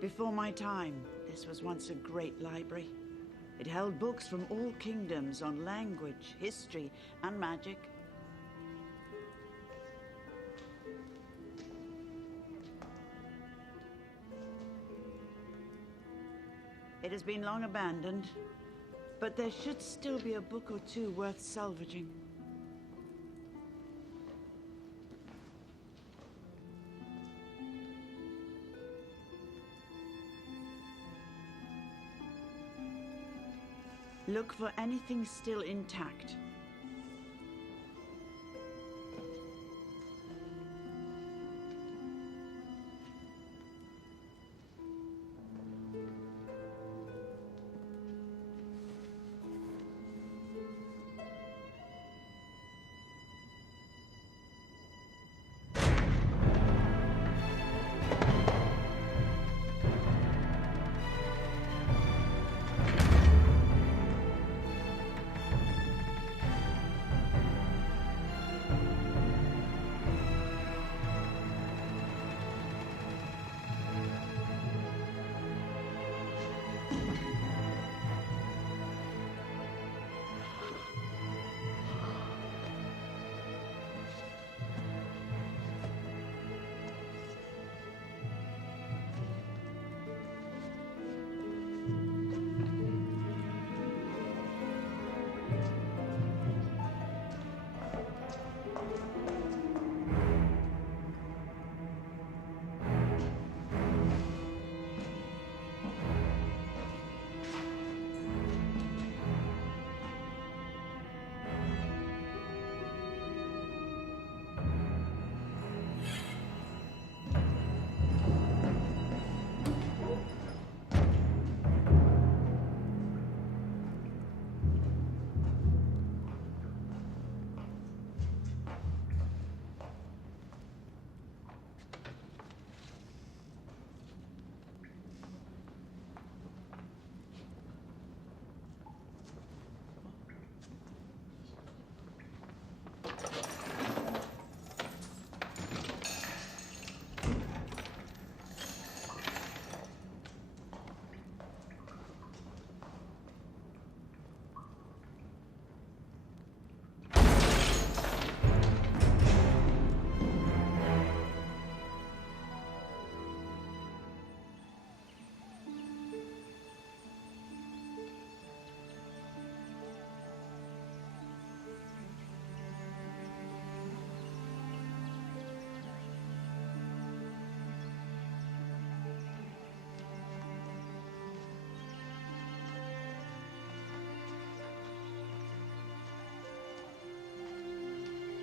Before my time, this was once a great library. It held books from all kingdoms on language, history, and magic. It has been long abandoned, but there should still be a book or two worth salvaging. Look for anything still intact.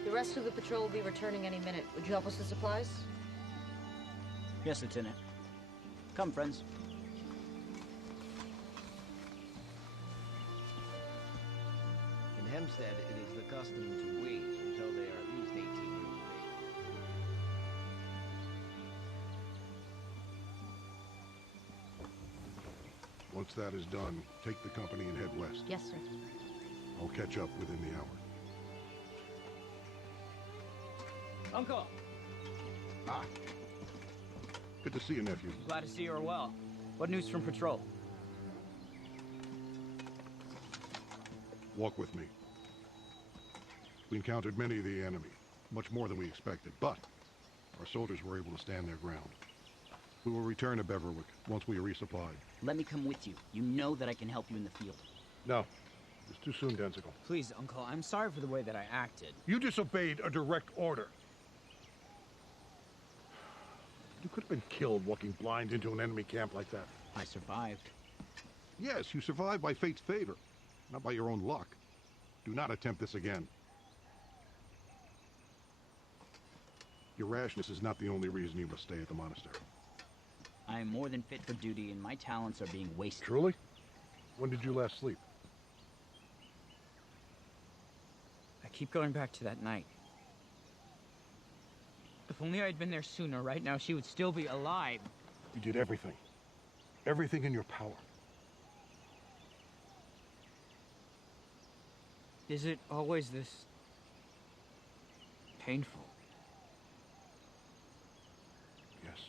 The rest of the patrol will be returning any minute. Would you help us with supplies? Yes, Lieutenant. Come, friends. In Hempstead, it is the custom to wait until they are at least 18 years of age. Once that is done, take the company and head west. Yes, sir. I'll catch up within the hour. Uncle! Ah. Good to see you, nephew. Glad to see you are well. What news from patrol? Walk with me. We encountered many of the enemy, much more than we expected, but our soldiers were able to stand their ground. We will return to Beverwick once we are resupplied. Let me come with you. You know that I can help you in the field. No. It's too soon, Densicle. Please, Uncle, I'm sorry for the way that I acted. You disobeyed a direct order. You could have been killed walking blind into an enemy camp like that. I survived. Yes, you survived by fate's favor, not by your own luck. Do not attempt this again. Your rashness is not the only reason you must stay at the monastery. I am more than fit for duty, and my talents are being wasted. Truly? When did you last sleep? I keep going back to that night. If only I had been there sooner, right now she would still be alive. You did everything. Everything in your power. Is it always this painful? Yes.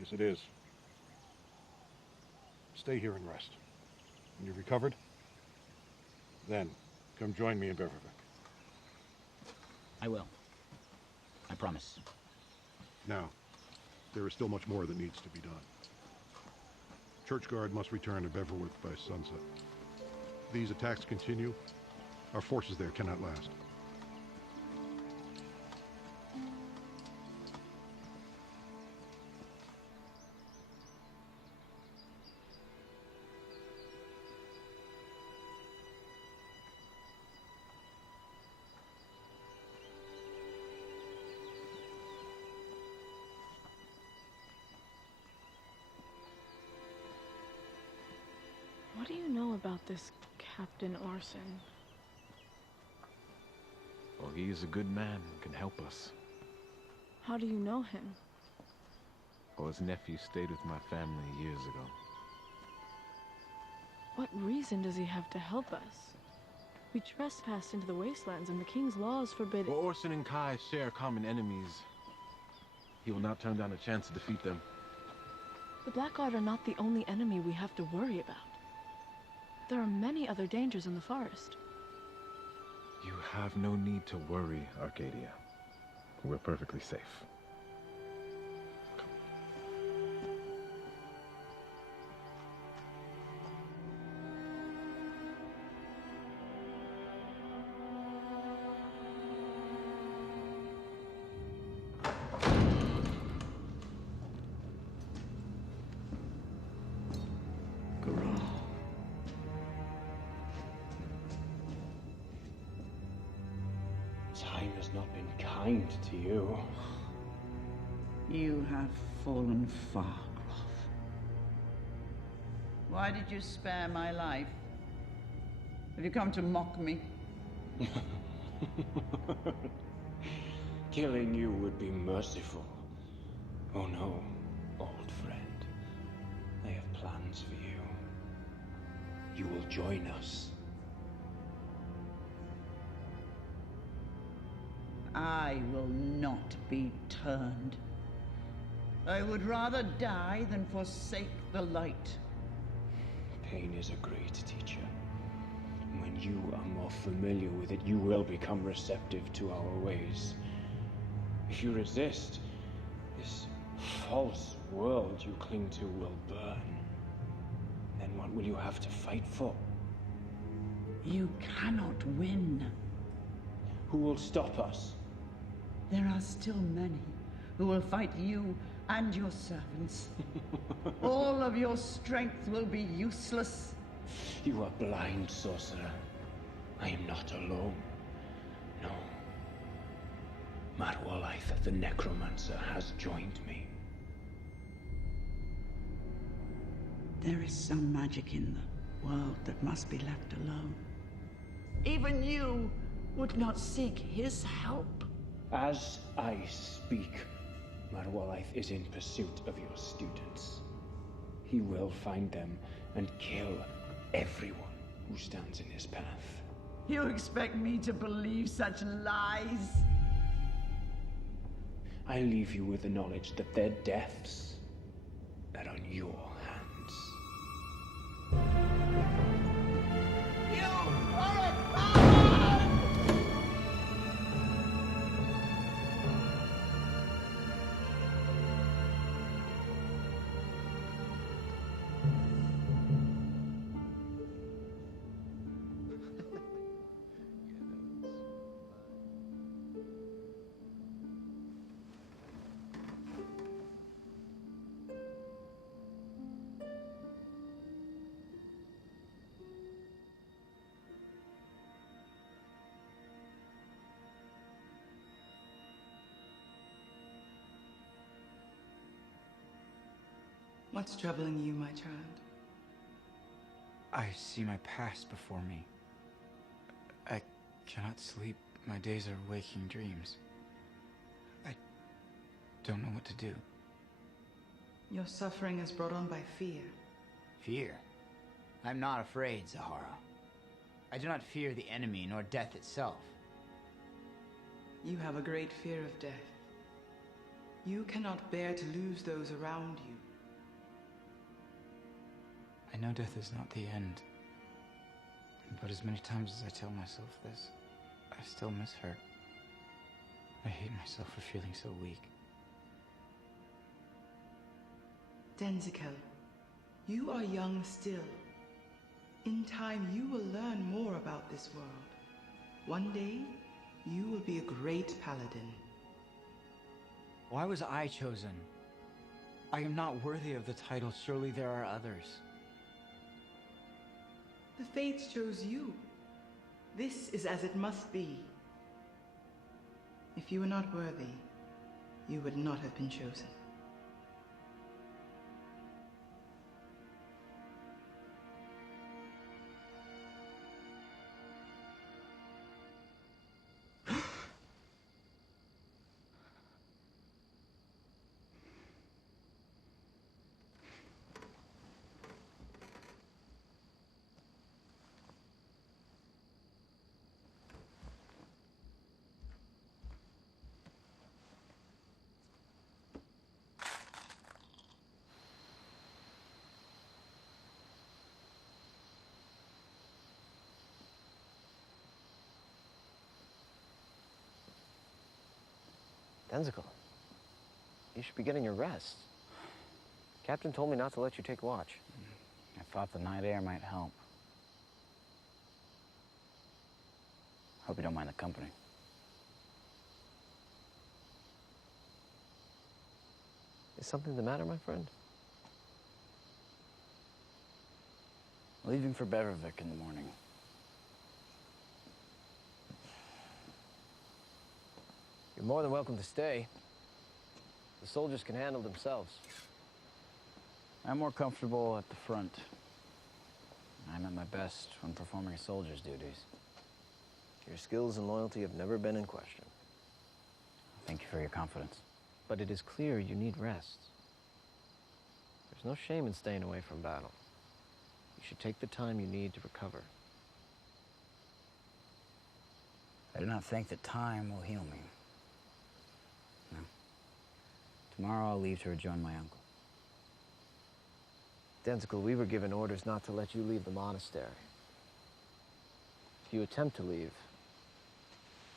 Yes, it is. Stay here and rest. When you're recovered, then come join me in Beverwick. I will. I promise. Now, there is still much more that needs to be done. Churchguard must return to Beverwick by sunset. If these attacks continue, our forces there cannot last. What do you know about this Captain Orson? Well, he is a good man and can help us. How do you know him? Well, his nephew stayed with my family years ago. What reason does he have to help us? We trespassed into the wastelands and the king's laws forbid— Well, Orson and Kai share common enemies. He will not turn down a chance to defeat them. The Blackguard are not the only enemy we have to worry about. There are many other dangers in the forest. You have no need to worry, Arcadia. We're perfectly safe. Time has not been kind to you. You have fallen far, Groff. Why did you spare my life? Have you come to mock me? Killing you would be merciful. Oh no, old friend. I have plans for you. You will join us. I will not be turned. I would rather die than forsake the light. Pain is a great teacher. When you are more familiar with it, you will become receptive to our ways. If you resist, this false world you cling to will burn. Then what will you have to fight for? You cannot win. Who will stop us? There are still many who will fight you and your servants. All of your strength will be useless. You are blind, sorcerer. I am not alone. No. Matwalaith the Necromancer has joined me. There is some magic in the world that must be left alone. Even you would not seek his help. As I speak, Marwalaith is in pursuit of your students. He will find them and kill everyone who stands in his path. You expect me to believe such lies? I leave you with the knowledge that their deaths are on your hands. You are a coward! What's troubling you, my child? I see my past before me. I cannot sleep. My days are waking dreams. I don't know what to do. Your suffering is brought on by fear. Fear? I'm not afraid, Zahara. I do not fear the enemy nor death itself. You have a great fear of death. You cannot bear to lose those around you. I know death is not the end. But as many times as I tell myself this, I still miss her. I hate myself for feeling so weak. Denzikel, you are young still. In time, you will learn more about this world. One day, you will be a great paladin. Why was I chosen? I am not worthy of the title. Surely there are others. The fates chose you. This is as it must be. If you were not worthy, you would not have been chosen. Denzikel, you should be getting your rest. Captain told me not to let you take watch. I thought the night air might help. Hope you don't mind the company. Is something the matter, my friend? Leaving for Bevervik in the morning. You're more than welcome to stay. The soldiers can handle themselves. I'm more comfortable at the front. I'm at my best when performing a soldier's duties. Your skills and loyalty have never been in question. Thank you for your confidence. But it is clear you need rest. There's no shame in staying away from battle. You should take the time you need to recover. I do not think that time will heal me. No. Tomorrow I'll leave to rejoin my uncle. Denzikel, we were given orders not to let you leave the monastery. If you attempt to leave,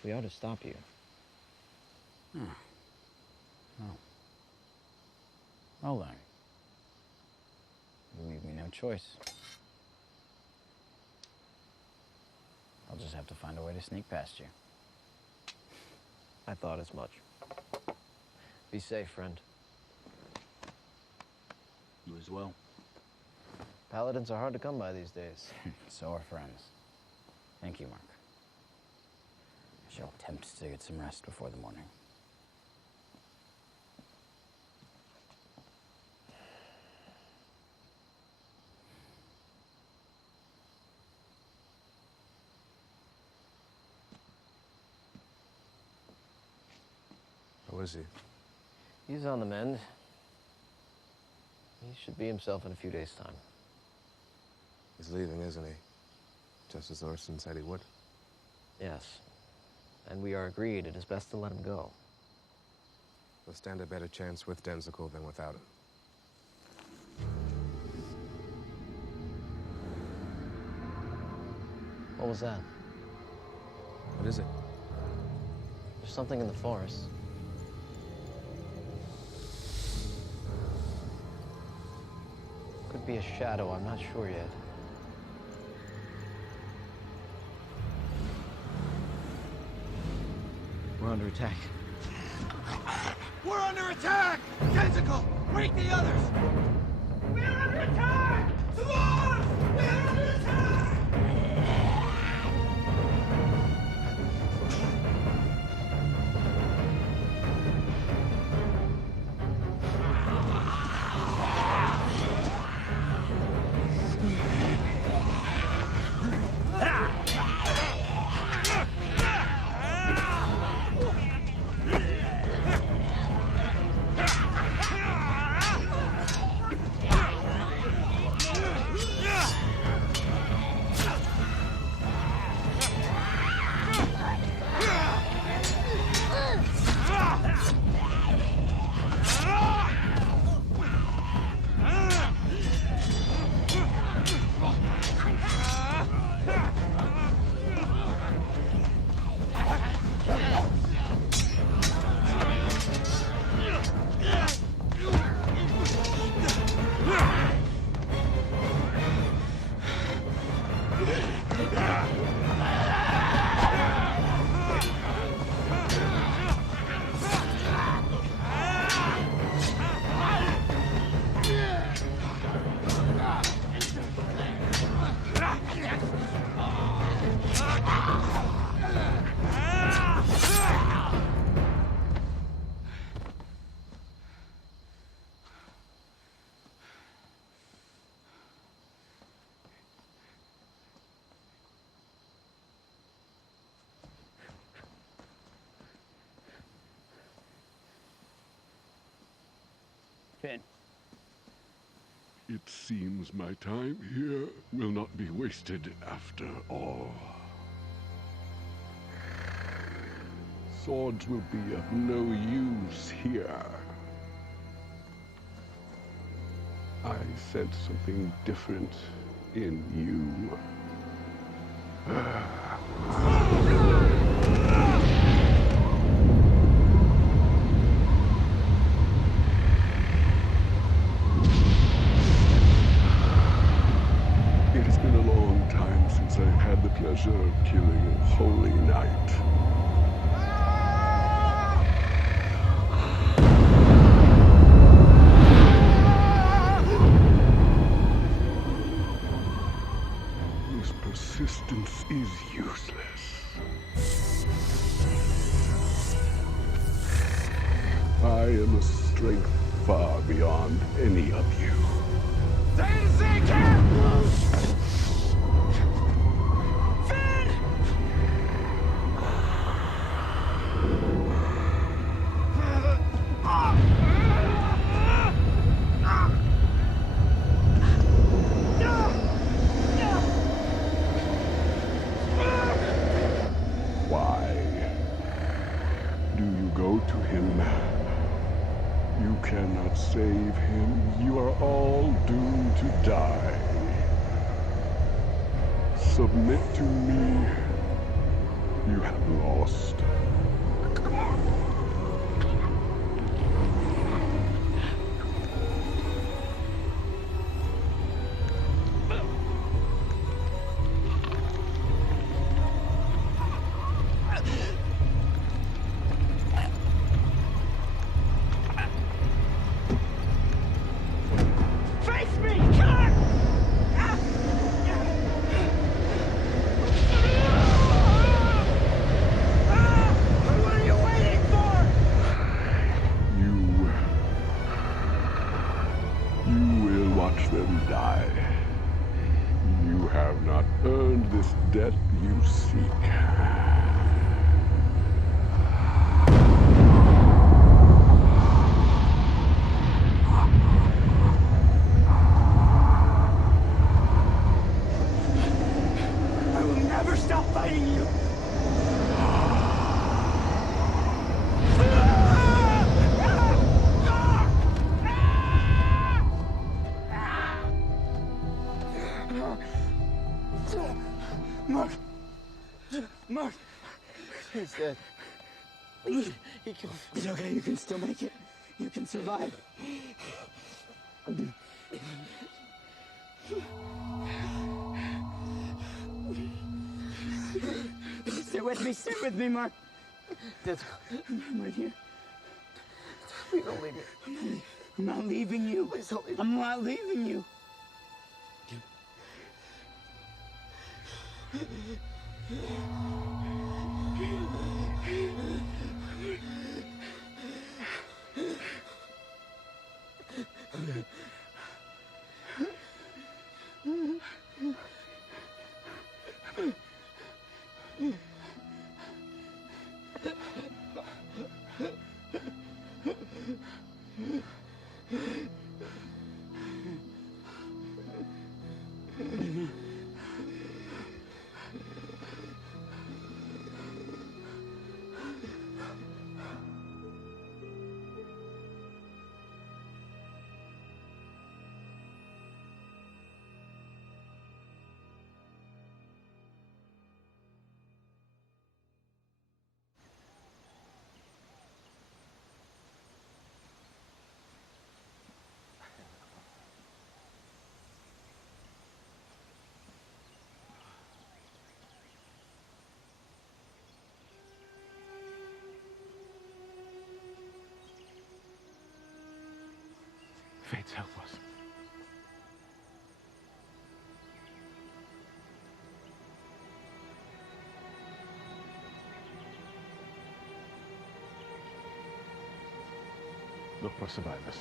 we ought to stop you. No. Well then. You leave me no choice. I'll just have to find a way to sneak past you. I thought as much. Be safe, friend. You as well. Paladins are hard to come by these days. So are friends. Thank you, Mark. I shall attempt to get some rest before the morning. is he? He's on the mend. He should be himself in a few days' time. He's leaving, isn't he? Just as Orson said he would. Yes. And we are agreed it is best to let him go. We'll stand a better chance with Denzical than without him. What was that? What is it? There's something in the forest. Could be a shadow, I'm not sure yet. We're under attack. We're under attack! Tentacle! Wake the others! We're under attack! Swarm! We're under attack! Finn. It seems my time here will not be wasted after all. Swords will be of no use here. I sense something different in you. It has been a long time since I've had the pleasure of killing Holy Knight. This persistence is useless. I am a strength far beyond any of you. Why do you go to him? You cannot save him. You are all doomed to die. Submit to me. You have lost. Watch them die. You have not earned this death you seek. He's dead. He killed. It's okay, you can still make it. You can survive. Stay with me, Mark. I'm right here. Please don't leave me. I'm not leaving you. Please don't leave me. I'm not leaving you. Fates, help us. Look for survivors.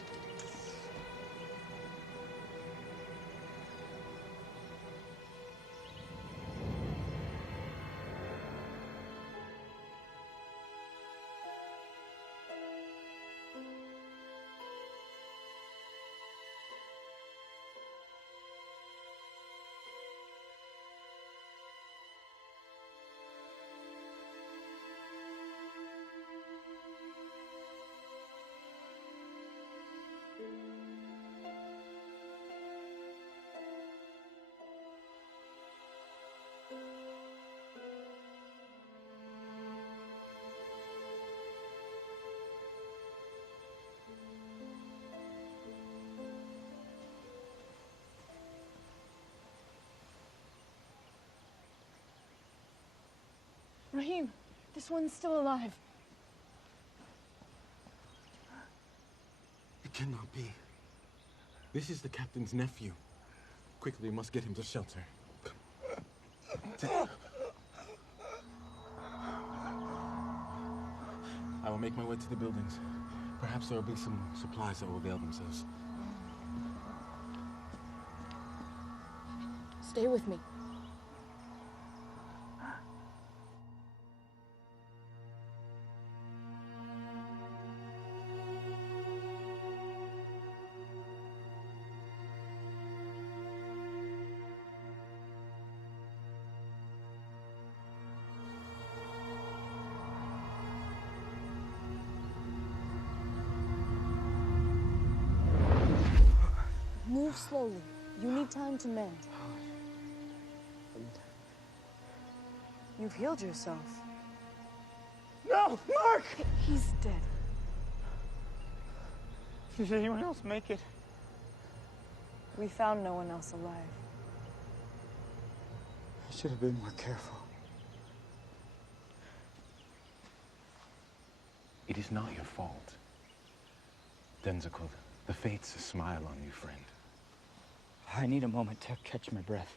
Rahim, this one's still alive. It cannot be. This is the captain's nephew. Quickly, we must get him to shelter. I will make my way to the buildings. Perhaps there will be some supplies that will avail themselves. Stay with me. Move slowly. You need time to mend. You've healed yourself. No, Mark! He's dead. Did anyone else make it? We found no one else alive. I should have been more careful. It is not your fault. Denzical, the fates smile on you, friend. I need a moment to catch my breath.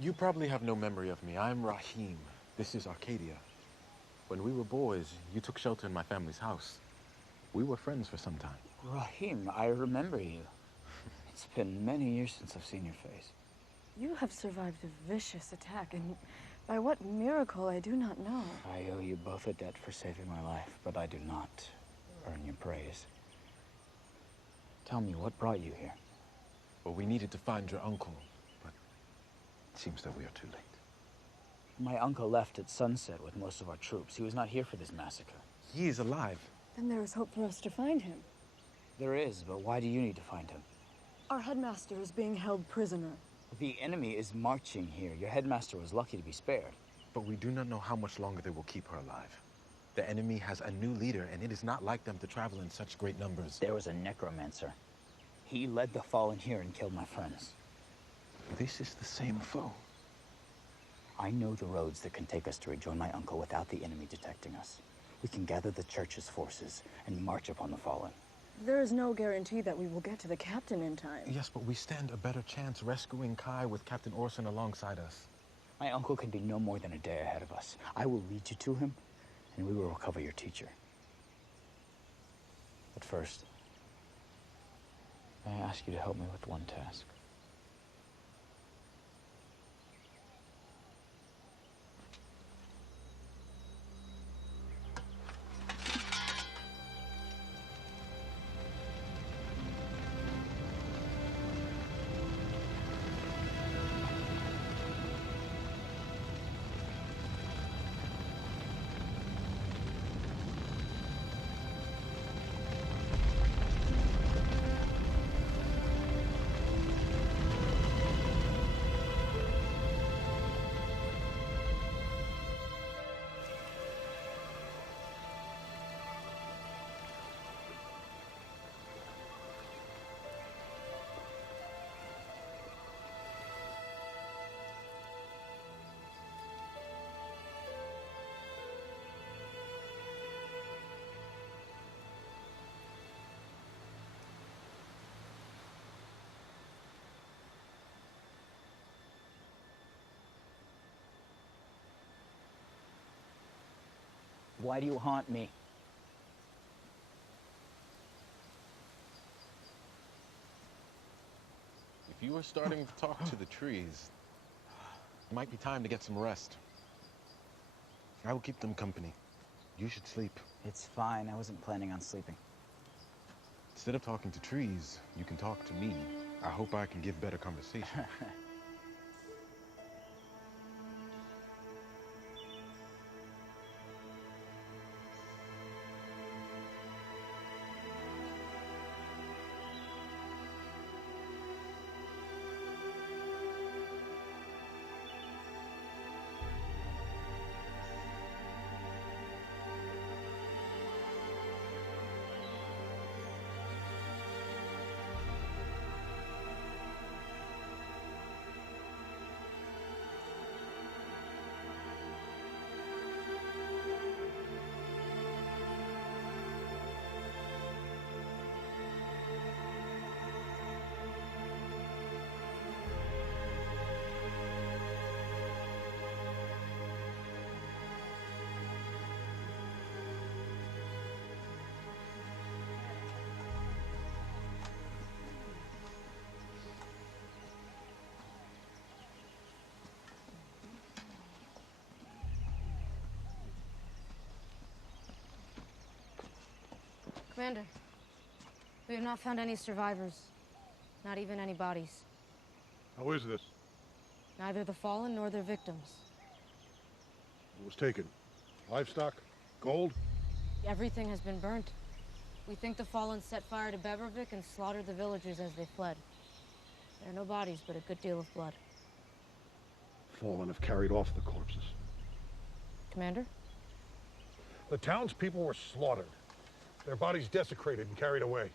You probably have no memory of me. I'm Rahim. This is Arcadia. When we were boys, you took shelter in my family's house. We were friends for some time. Rahim, I remember you. It's been many years since I've seen your face. You have survived a vicious attack, and by what miracle I do not know. I owe you both a debt for saving my life, but I do not earn your praise. Tell me, what brought you here? Well, we needed to find your uncle, but it seems that we are too late. My uncle left at sunset with most of our troops. He was not here for this massacre. He is alive. Then there is hope for us to find him. There is, but why do you need to find him? Our headmaster is being held prisoner. The enemy is marching here. Your headmaster was lucky to be spared. But we do not know how much longer they will keep her alive. The enemy has a new leader, and it is not like them to travel in such great numbers. There was a necromancer. He led the fallen here and killed my friends. This is the same foe. I know the roads that can take us to rejoin my uncle without the enemy detecting us. We can gather the church's forces and march upon the fallen. There is no guarantee that we will get to the captain in time. Yes, but we stand a better chance rescuing Kai with Captain Orson alongside us. My uncle can be no more than a day ahead of us. I will lead you to him, and we will recover your teacher. But first, may I ask you to help me with one task? Why do you haunt me? If you are starting to talk to the trees, it might be time to get some rest. I will keep them company. You should sleep. It's fine. I wasn't planning on sleeping. Instead of talking to trees, you can talk to me. I hope I can give better conversation. Commander, we have not found any survivors. Not even any bodies. How is this? Neither the fallen nor their victims. What was taken? Livestock? Gold? Everything has been burnt. We think the fallen set fire to Bevervik and slaughtered the villagers as they fled. There are no bodies, but a good deal of blood. Fallen have carried off the corpses. Commander? The townspeople were slaughtered. Their bodies desecrated and carried away.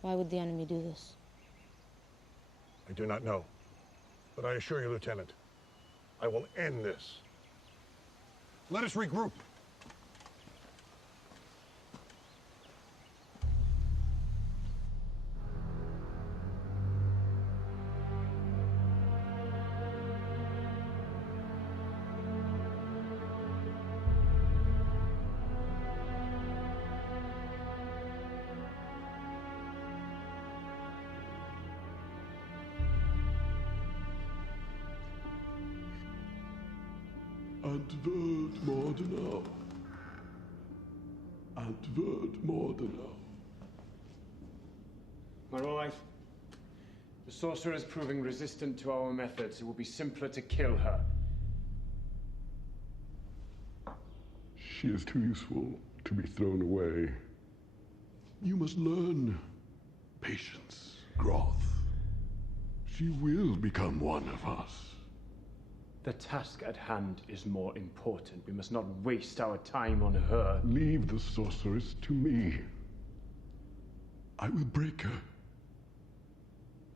Why would the enemy do this? I do not know. But I assure you, Lieutenant, I will end this. Let us regroup. Advert Mordenau. Advert Mordenau. My wife, the sorcerer is proving resistant to our methods. It will be simpler to kill her. She is too useful to be thrown away. You must learn patience, growth. She will become one of us. The task at hand is more important. We must not waste our time on her. Leave the sorceress to me. I will break her.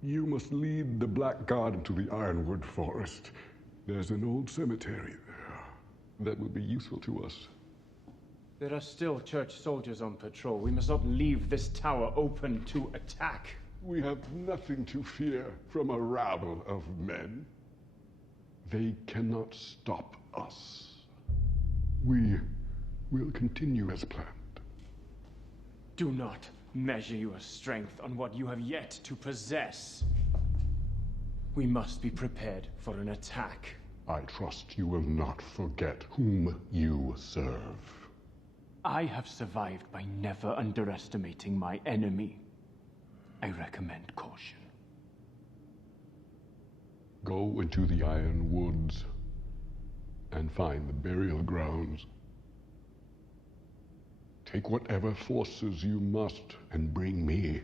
You must lead the Black Guard into the Ironwood Forest. There's an old cemetery there that will be useful to us. There are still church soldiers on patrol. We must not leave this tower open to attack. We have nothing to fear from a rabble of men. They cannot stop us. We will continue as planned. Do not measure your strength on what you have yet to possess. We must be prepared for an attack. I trust you will not forget whom you serve. I have survived by never underestimating my enemy. I recommend caution. Go into the Iron Woods and find the burial grounds. Take whatever forces you must and bring me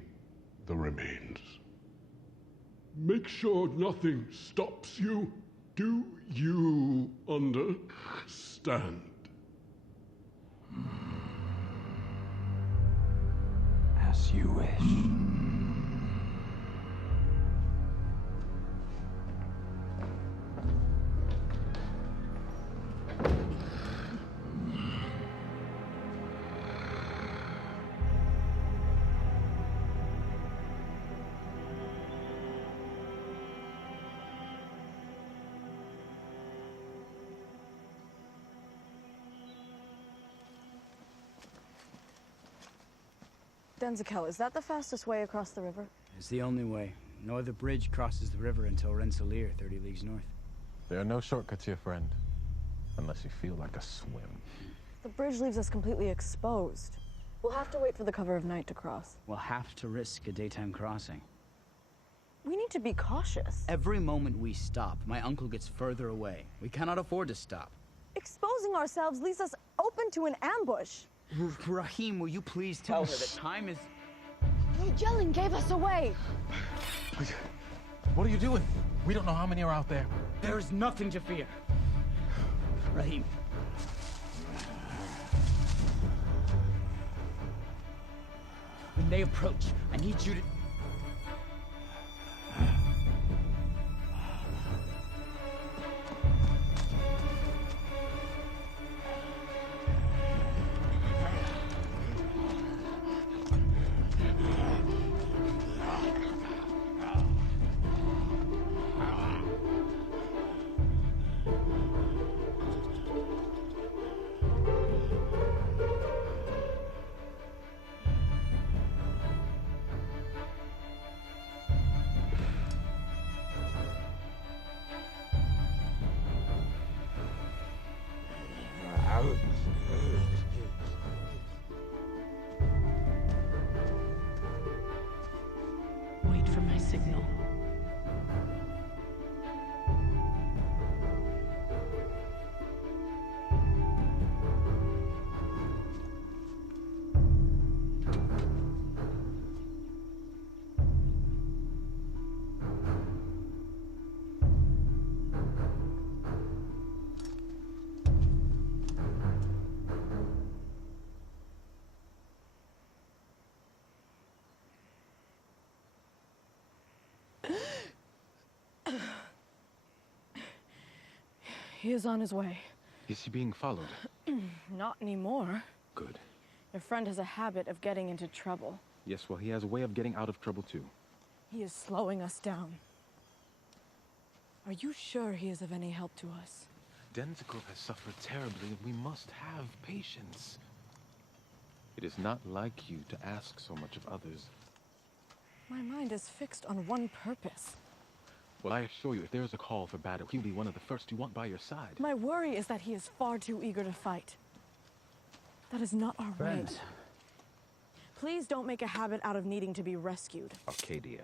the remains. Make sure nothing stops you. Do you understand? As you wish. Denzikel, is that the fastest way across the river? It's the only way. No other bridge crosses the river until Rensselaer, 30 leagues north. There are no shortcuts here, friend. Unless you feel like a swim. The bridge leaves us completely exposed. We'll have to wait for the cover of night to cross. We'll have to risk a daytime crossing. We need to be cautious. Every moment we stop, my uncle gets further away. We cannot afford to stop. Exposing ourselves leaves us open to an ambush. Rahim, will you please tell her that time is... The yelling gave us away. What are you doing? We don't know how many are out there. There is nothing to fear. Rahim. When they approach, I need you to... Wait for my signal. He is on his way. Is he being followed? Not anymore. Good. Your friend has a habit of getting into trouble. Yes, well, he has a way of getting out of trouble, too. He is slowing us down. Are you sure he is of any help to us? Denzikel has suffered terribly, and we must have patience. It is not like you to ask so much of others. My mind is fixed on one purpose. Well, I assure you, if there is a call for battle, he'll be one of the first you want by your side. My worry is that he is far too eager to fight. That is not our way. Please don't make a habit out of needing to be rescued. Arcadia.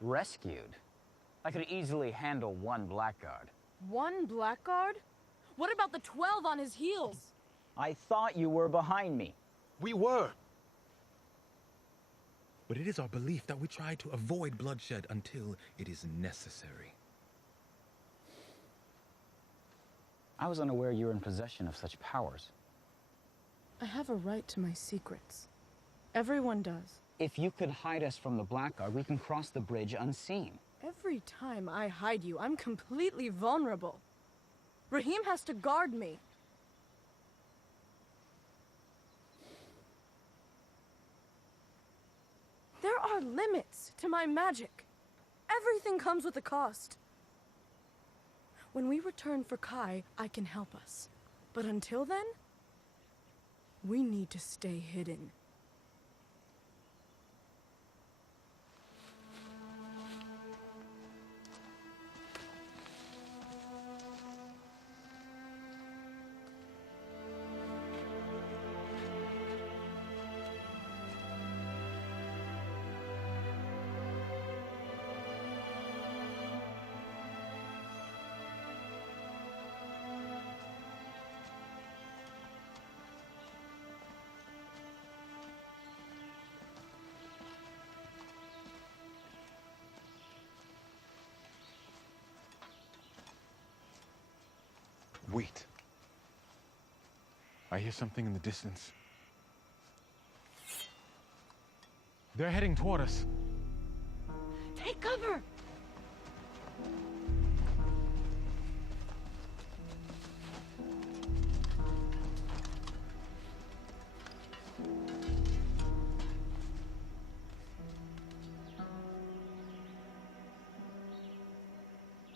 Rescued? I could easily handle one blackguard. One blackguard? What about the 12 on his heels? I thought you were behind me. We were. But it is our belief that we try to avoid bloodshed until it is necessary. I was unaware you were in possession of such powers. I have a right to my secrets. Everyone does. If you could hide us from the Blackguard, we can cross the bridge unseen. Every time I hide you, I'm completely vulnerable. Raheem has to guard me. There are limits to my magic. Everything comes with a cost. When we return for Kai, I can help us. But until then, we need to stay hidden. Wait. I hear something in the distance. They're heading toward us. Take cover!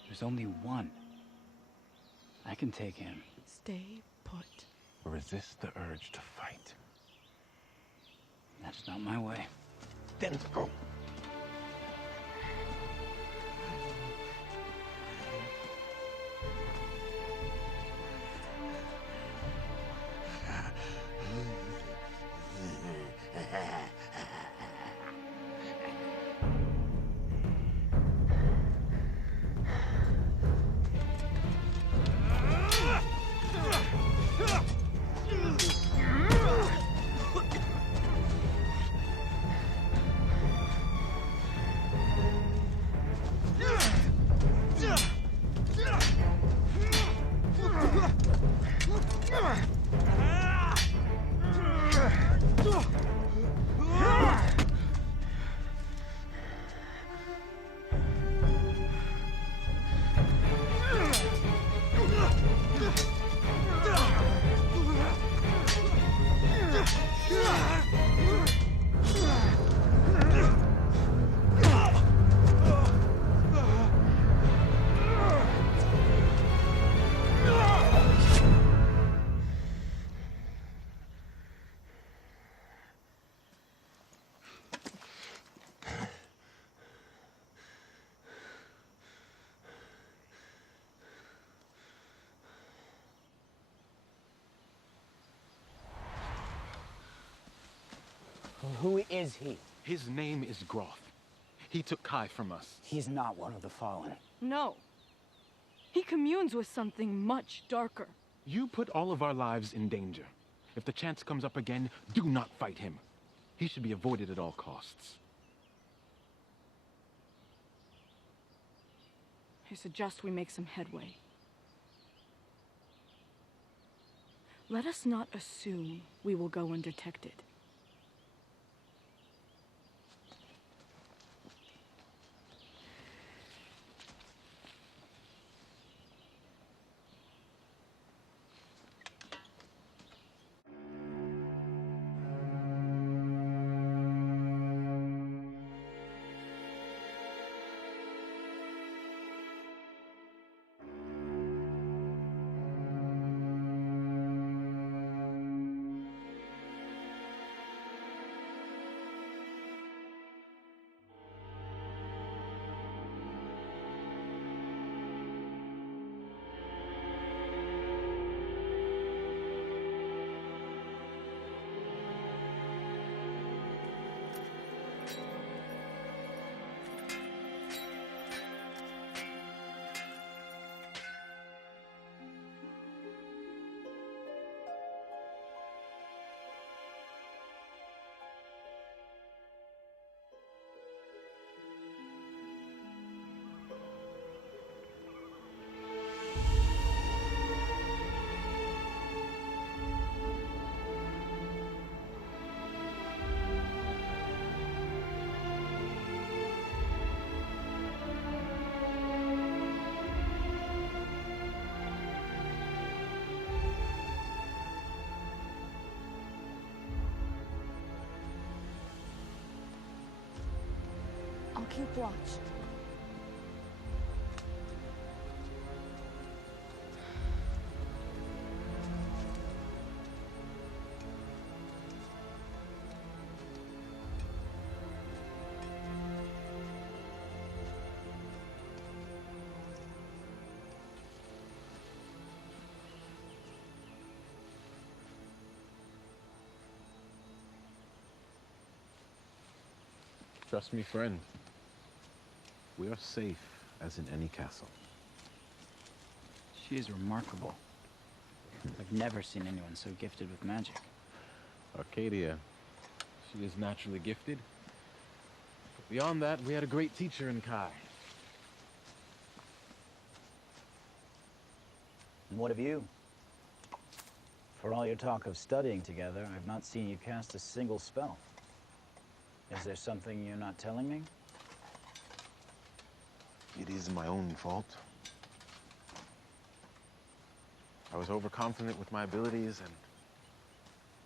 There's only one. I can take him. Stay put. Resist the urge to fight. That's not my way. Then go. Who is he? His name is Groth. He took Kai from us. He's not one of the Fallen. No. He communes with something much darker. You put all of our lives in danger. If the chance comes up again, do not fight him. He should be avoided at all costs. I suggest we make some headway. Let us not assume we will go undetected. keep watch. Trust me, friend. We are safe as in any castle. She is remarkable. I've never seen anyone so gifted with magic. Arcadia, she is naturally gifted. But beyond that, we had a great teacher in Kai. And what of you? For all your talk of studying together, I've not seen you cast a single spell. Is there something you're not telling me? It is my own fault. I was overconfident with my abilities and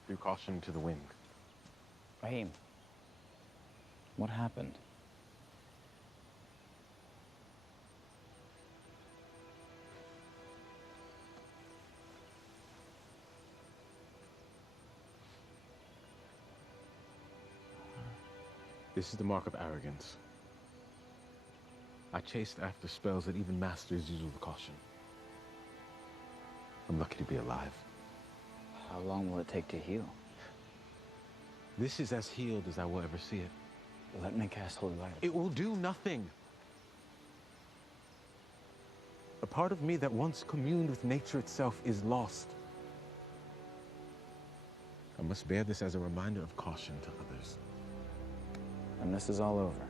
threw caution to the wind. Raheem, what happened? This is the mark of arrogance. I chased after spells that even masters use with caution. I'm lucky to be alive. How long will it take to heal? This is as healed as I will ever see it. Let me cast holy light. It will do nothing. A part of me that once communed with nature itself is lost. I must bear this as a reminder of caution to others. When this is all over,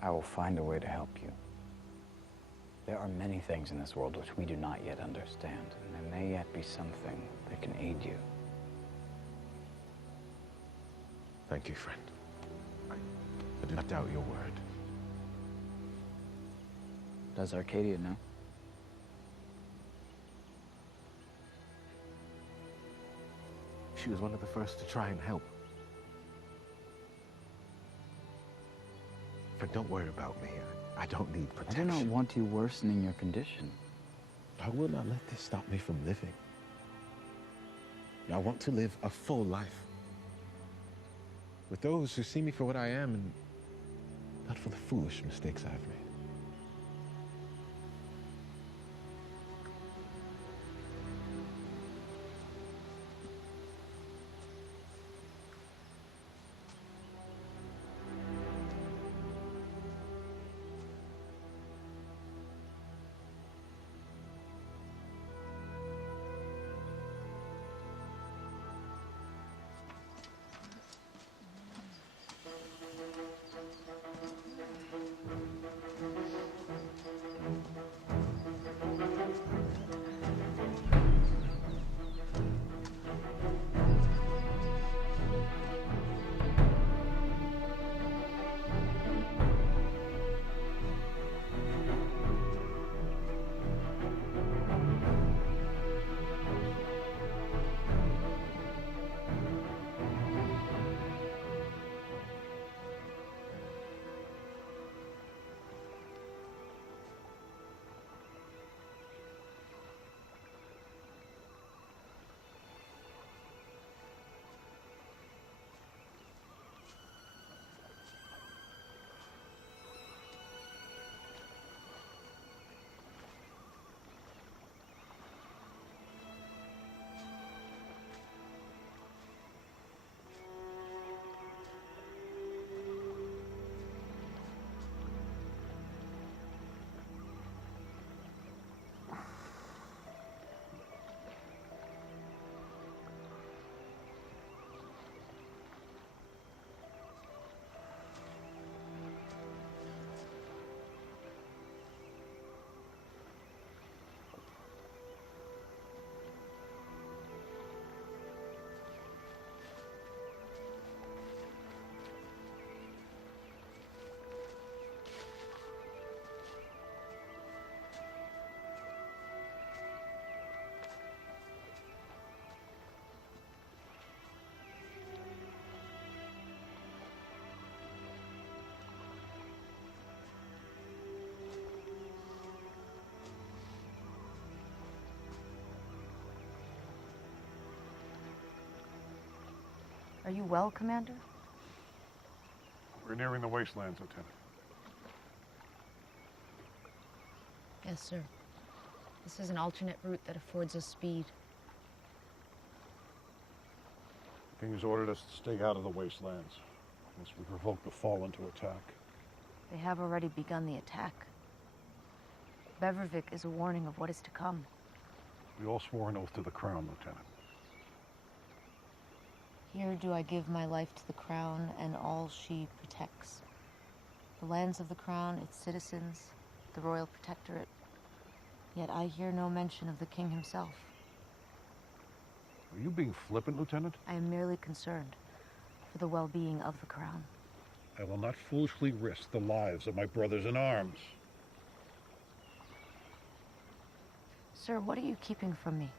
I will find a way to help you. There are many things in this world which we do not yet understand, and there may yet be something that can aid you. Thank you, friend. I do not doubt your word. Does Arcadia know? She was one of the first to try and help. But don't worry about me. I don't need protection. I do not want you worsening your condition. I will not let this stop me from living. I want to live a full life. With those who see me for what I am and not for the foolish mistakes I've made. Are you well, Commander? We're nearing the wastelands, Lieutenant. Yes, sir. This is an alternate route that affords us speed. The King has ordered us to stay out of the wastelands, unless we provoke the Fallen to attack. They have already begun the attack. Bevervik is a warning of what is to come. We all swore an oath to the Crown, Lieutenant. Here do I give my life to the Crown and all she protects. The lands of the Crown, its citizens, the Royal Protectorate. Yet I hear no mention of the King himself. Are you being flippant, Lieutenant? I am merely concerned for the well-being of the Crown. I will not foolishly risk the lives of my brothers in arms. Sir, what are you keeping from me?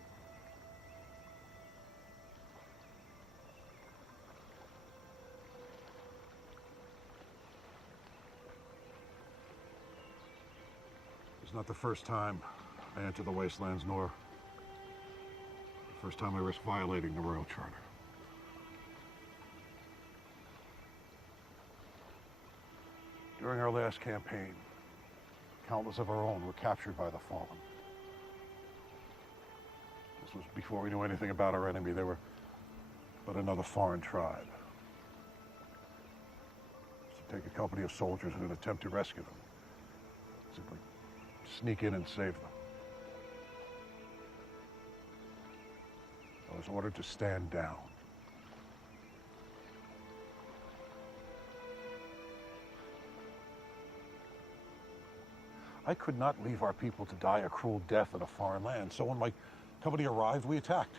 It's not the first time I entered the wastelands, nor the first time I risked violating the Royal Charter. During our last campaign, countless of our own were captured by the Fallen. This was before we knew anything about our enemy. They were but another foreign tribe. It was to take a company of soldiers in an attempt to rescue them. Simply sneak in and save them. I was ordered to stand down. I could not leave our people to die a cruel death in a foreign land, so when my company arrived, we attacked.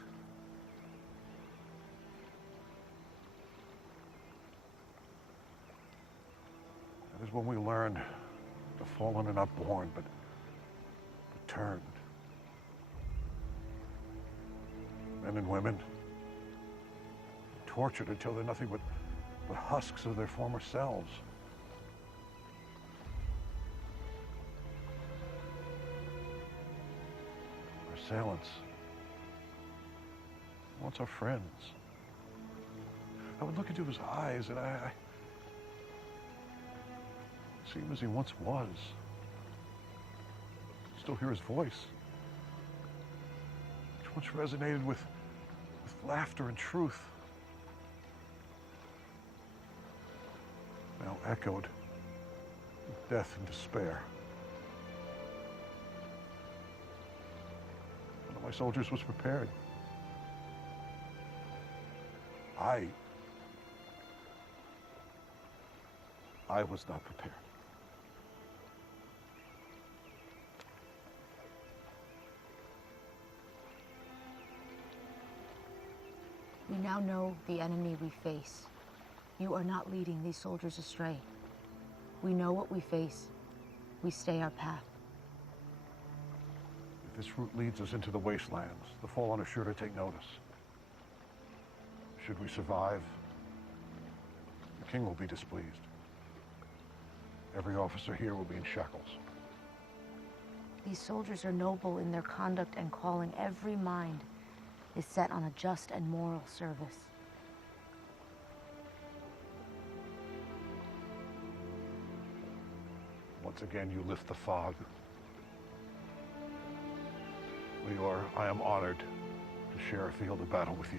That is when we learned the Fallen are not born, but turned. Men and women, tortured until they're nothing but husks of their former selves. Our assailants, once our friends. I would look into his eyes and I see him as he once was. Still hear his voice, which once resonated with laughter and truth, now echoed with death and despair. One of my soldiers was prepared. I was not prepared. We now know the enemy we face. You are not leading these soldiers astray. We know what we face. We stay our path. If this route leads us into the wastelands, the Fallen are sure to take notice. Should we survive, the King will be displeased. Every officer here will be in shackles. These soldiers are noble in their conduct and calling. Every mind is set on a just and moral service. Once again, you lift the fog. Leor, I am honored to share a field of battle with you.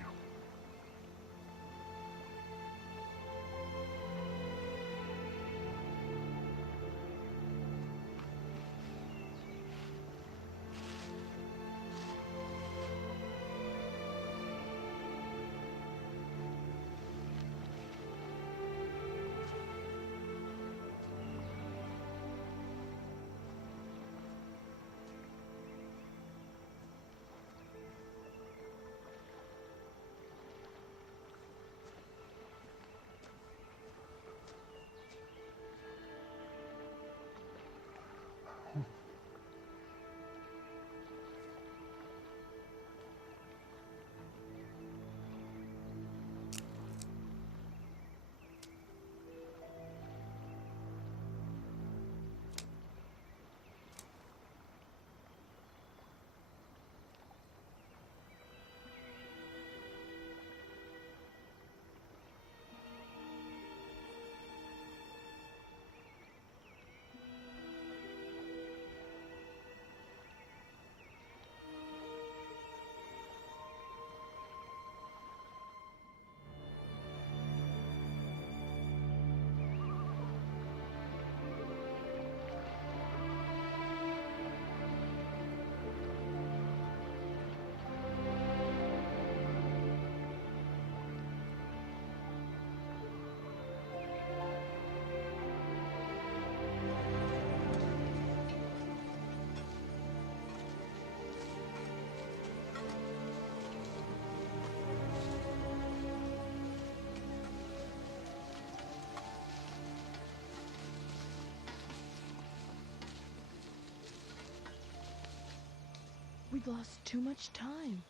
We'd lost too much time.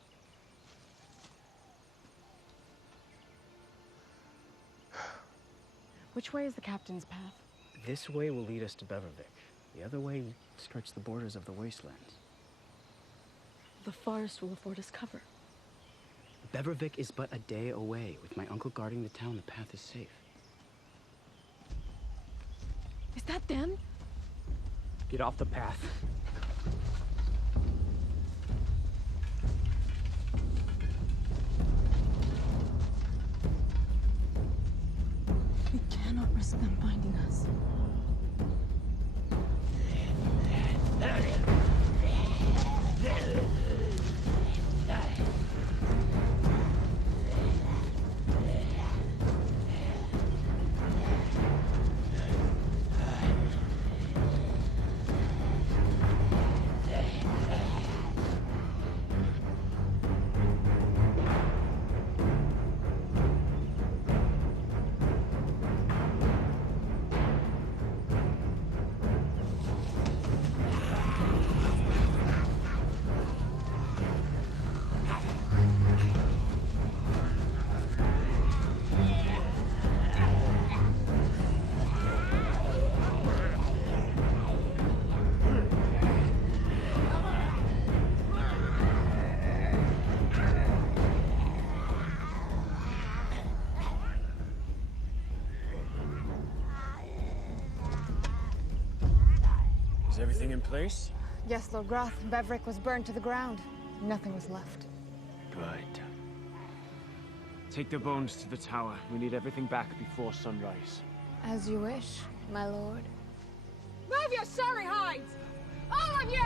Which way is the captain's path? This way will lead us to Bevervik. The other way stretches the borders of the wastelands. The forest will afford us cover. Bevervik is but a day away. With my uncle guarding the town, the path is safe. Is that them? Get off the path. We cannot risk them finding us. Is everything in place? Yes, Lord Groth. Bevervik was burned to the ground. Nothing was left. Good. Take the bones to the tower. We need everything back before sunrise. As you wish, my lord. Move your sorry hides! All of you!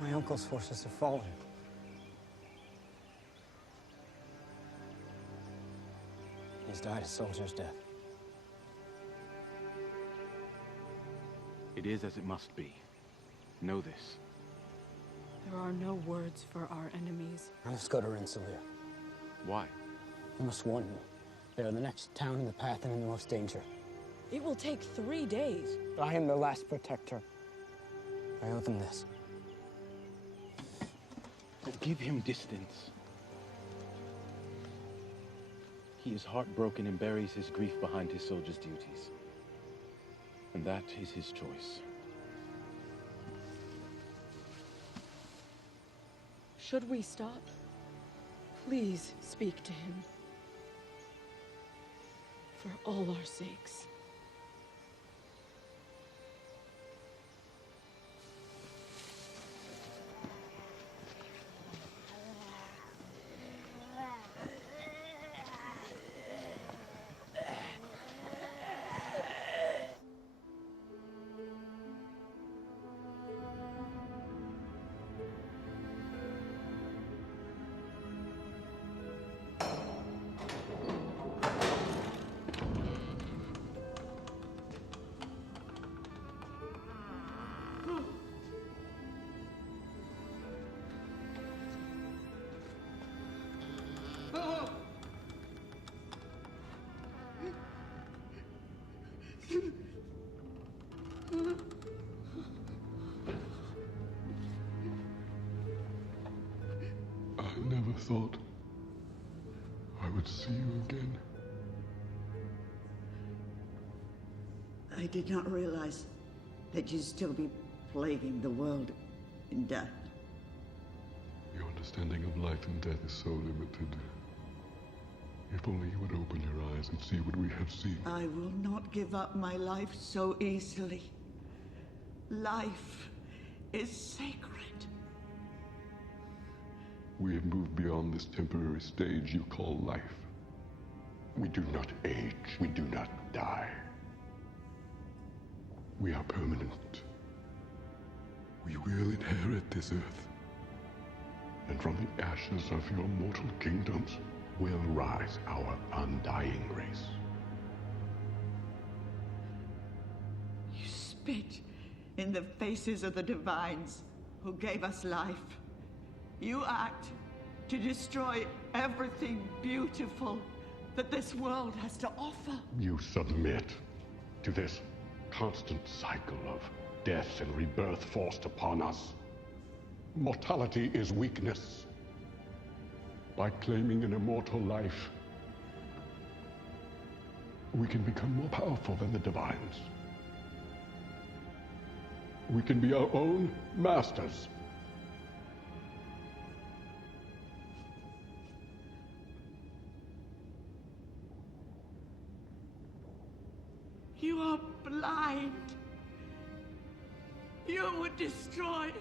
My uncle's forces have fallen. He's died a soldier's death. It is as it must be. Know this. There are no words for our enemies. I must go to Rensselaer. Why? I must warn you. They are the next town in the path and in the most danger. It will take 3 days. But I am their last protector. I owe them this. But give him distance. He is heartbroken and buries his grief behind his soldier's duties. And that is his choice. Should we stop? Please speak to him. For all our sakes. I never thought I would see you again. I did not realize that you'd still be plaguing the world in death. Your understanding of life and death is so limited. If only you would open your eyes and see what we have seen. I will not give up my life so easily. Life is sacred. We have moved beyond this temporary stage you call life. We do not age. We do not die. We are permanent. We will inherit this earth. And from the ashes of your mortal kingdoms will rise our undying race. You spit in the faces of the divines who gave us life. You act to destroy everything beautiful that this world has to offer. You submit to this constant cycle of death and rebirth forced upon us. Mortality is weakness. By claiming an immortal life, we can become more powerful than the divines. We can be our own masters. You are blind. You would destroy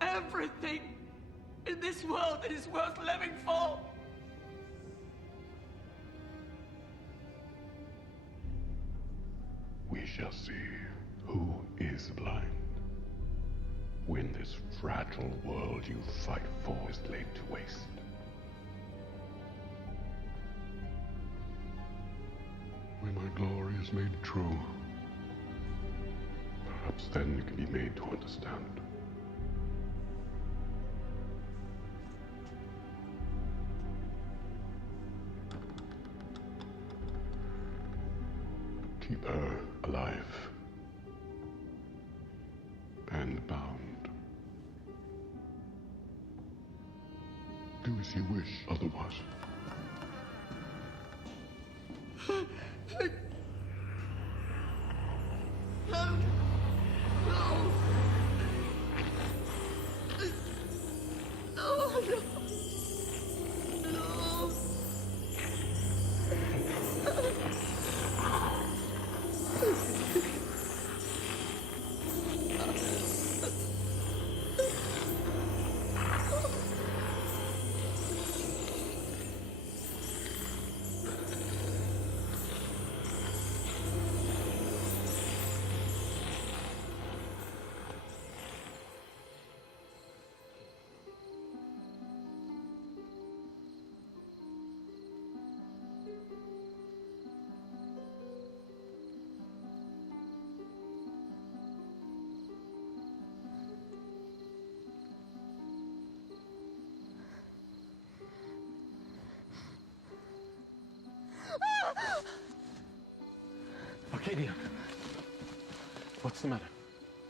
everything in this world that is worth living for. We shall see who is blind when this fragile world you fight for is laid to waste. When my glory is made true, perhaps then you can be made to understand. Keep her alive and bound. Do as you wish otherwise. Arcadia, what's the matter?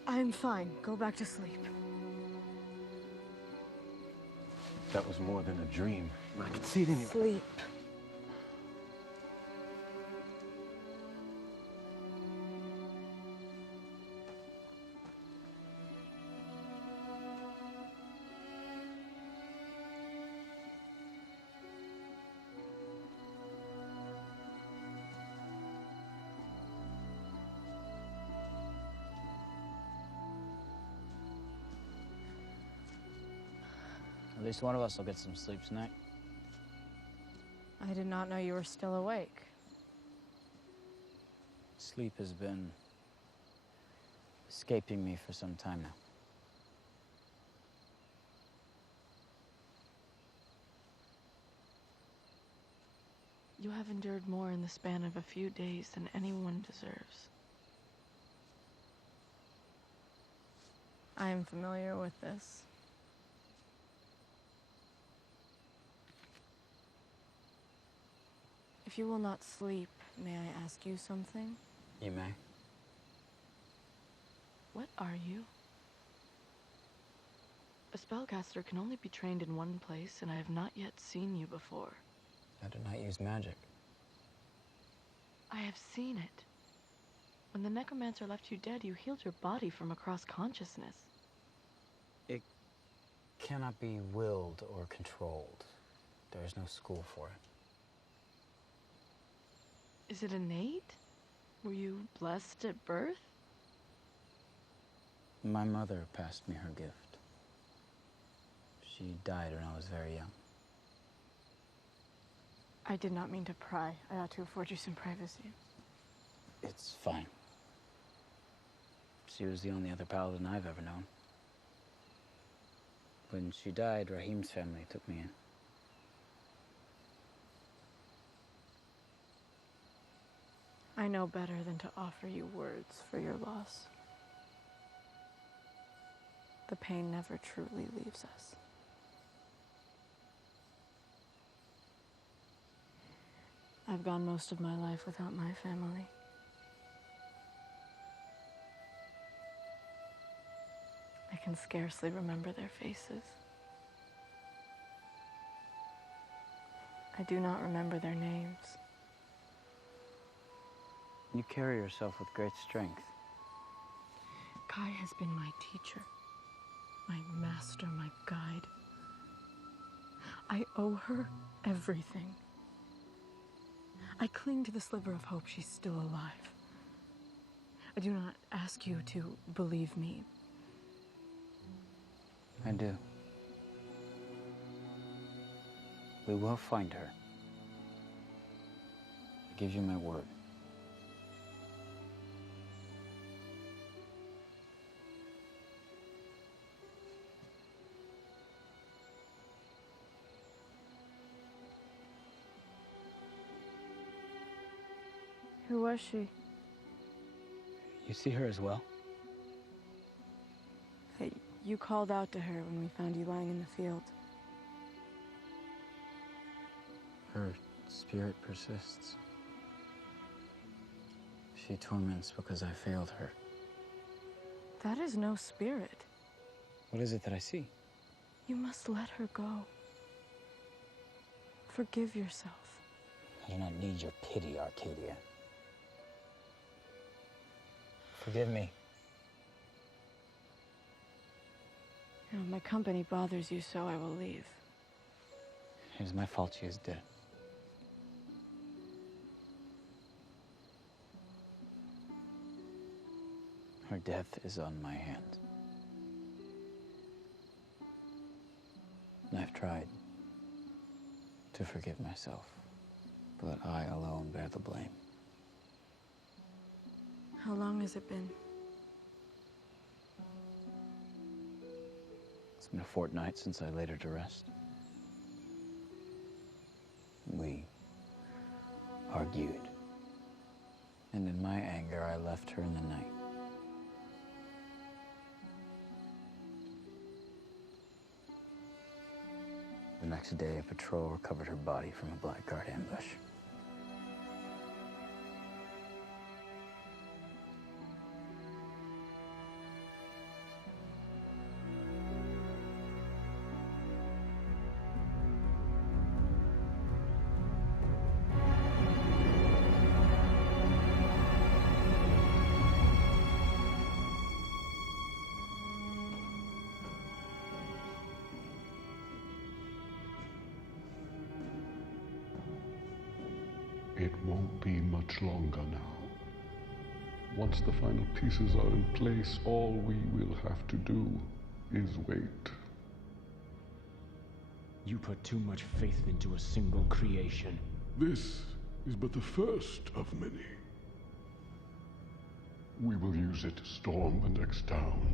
I'm fine. Go back to sleep. That was more than a dream. I could see it in your... Sleep. At least one of us will get some sleep tonight. I did not know you were still awake. Sleep has been escaping me for some time now. You have endured more in the span of a few days than anyone deserves. I am familiar with this. If you will not sleep, may I ask you something? You may. What are you? A spellcaster can only be trained in one place, and I have not yet seen you before. I do not use magic. I have seen it. When the necromancer left you dead, you healed your body from across consciousness. It cannot be willed or controlled. There is no school for it. Is it innate? Were you blessed at birth? My mother passed me her gift. She died when I was very young. I did not mean to pry. I ought to afford you some privacy. It's fine. She was the only other paladin I've ever known. When she died, Rahim's family took me in. I know better than to offer you words for your loss. The pain never truly leaves us. I've gone most of my life without my family. I can scarcely remember their faces. I do not remember their names. You carry yourself with great strength. Kai has been my teacher, my master, my guide. I owe her everything. I cling to the sliver of hope she's still alive. I do not ask you to believe me. I do. We will find her. I give you my word. Who was she? You see her as well? You called out to her when we found you lying in the field. Her spirit persists. She torments because I failed her. That is no spirit. What is it that I see? You must let her go. Forgive yourself. I do not need your pity, Arcadia. Forgive me. If my company bothers you so, I will leave. It is my fault she is dead. Her death is on my hands. I've tried to forgive myself, but I alone bear the blame. How long has it been? It's been a fortnight since I laid her to rest. We argued, and in my anger, I left her in the night. The next day, a patrol recovered her body from a blackguard ambush. It won't be much longer now. Once the final pieces are in place, all we will have to do is wait. You put too much faith into a single creation. This is but the first of many. We will use it to storm the next town.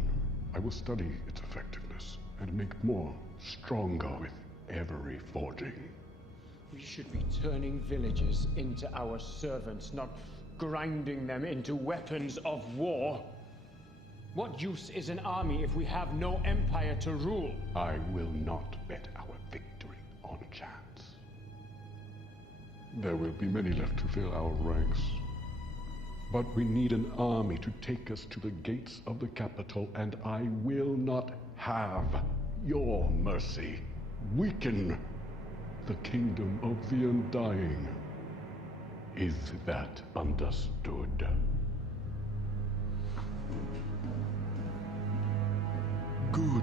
I will study its effectiveness and make it more stronger with every forging. We should be turning villages into our servants, not grinding them into weapons of war. What use is an army if we have no empire to rule? I will not bet our victory on chance. There will be many left to fill our ranks. But we need an army to take us to the gates of the capital, and I will not have your mercy weaken the kingdom of the Undying. Is that understood? Good.